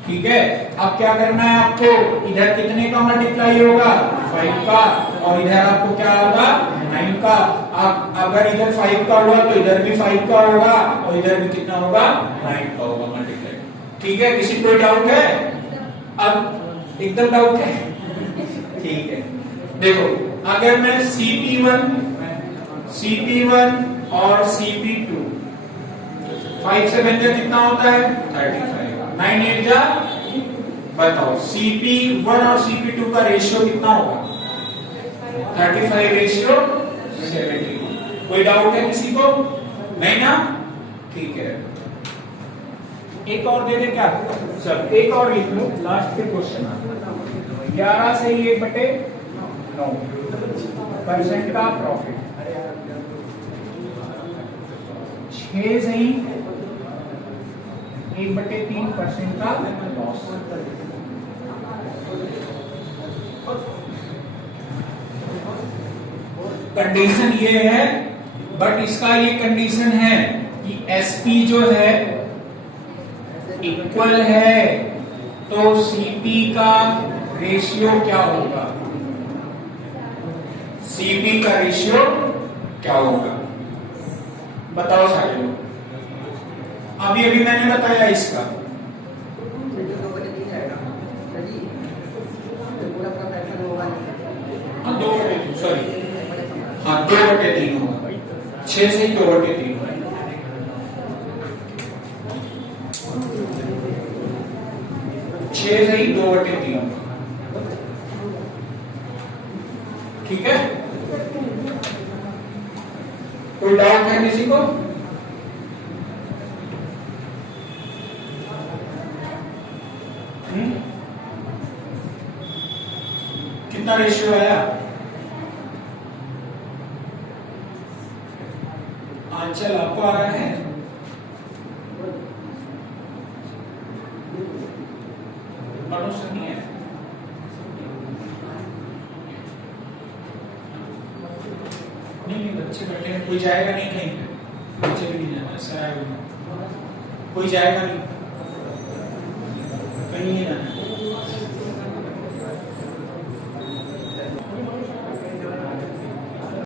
ठीक है अब क्या करना है आपको इधर कितने का मल्टीप्लाई होगा 5 का और इधर आपको क्या होगा 9 का। आप अगर इधर 5 का हुआ तो इधर भी 5 का होगा और इधर भी कितना होगा 9 का होगा मल्टीप्लाई। ठीक है किसी कोई डाउट है अब एकदम डाउट है। ठीक है देखो अगर मैं CP1 और CP2 5 से बनकर कितना होता है 35 9 8 जा बताओ CP1 और CP2 का रेशियो कितना होगा 35 रेशियो 70। कोई डाउट है किसी को नहीं ना। ठीक है एक और दे दे क्या सर एक और लिख लो लास्ट के क्वेश्चन 11 से 1/9% का प्रॉफिट 6 से 1/3% का लॉस। कंडीशन ये है बट इसका ये कंडीशन है कि एसपी जो है इक्वल है तो सीपी का रेशियो क्या होगा सीपी का रेशियो क्या होगा बताओ सारे लोग। अभी अभी मैंने बताया इसका हाँ 2/3 सॉरी हाँ 2/3 होगा 6 से 2/3 6 से 2/3। ठीक है कोई डाउट है किसी को कितना रेशियो आया आंचल आपको आ रहा है मनुष्य नहीं है नहीं बच्चे बैठे हैं कोई जाएगा नहीं कहीं नीचे भी नहीं जाना, सराय कोई जाएगा नहीं, कहीं नहीं जाना।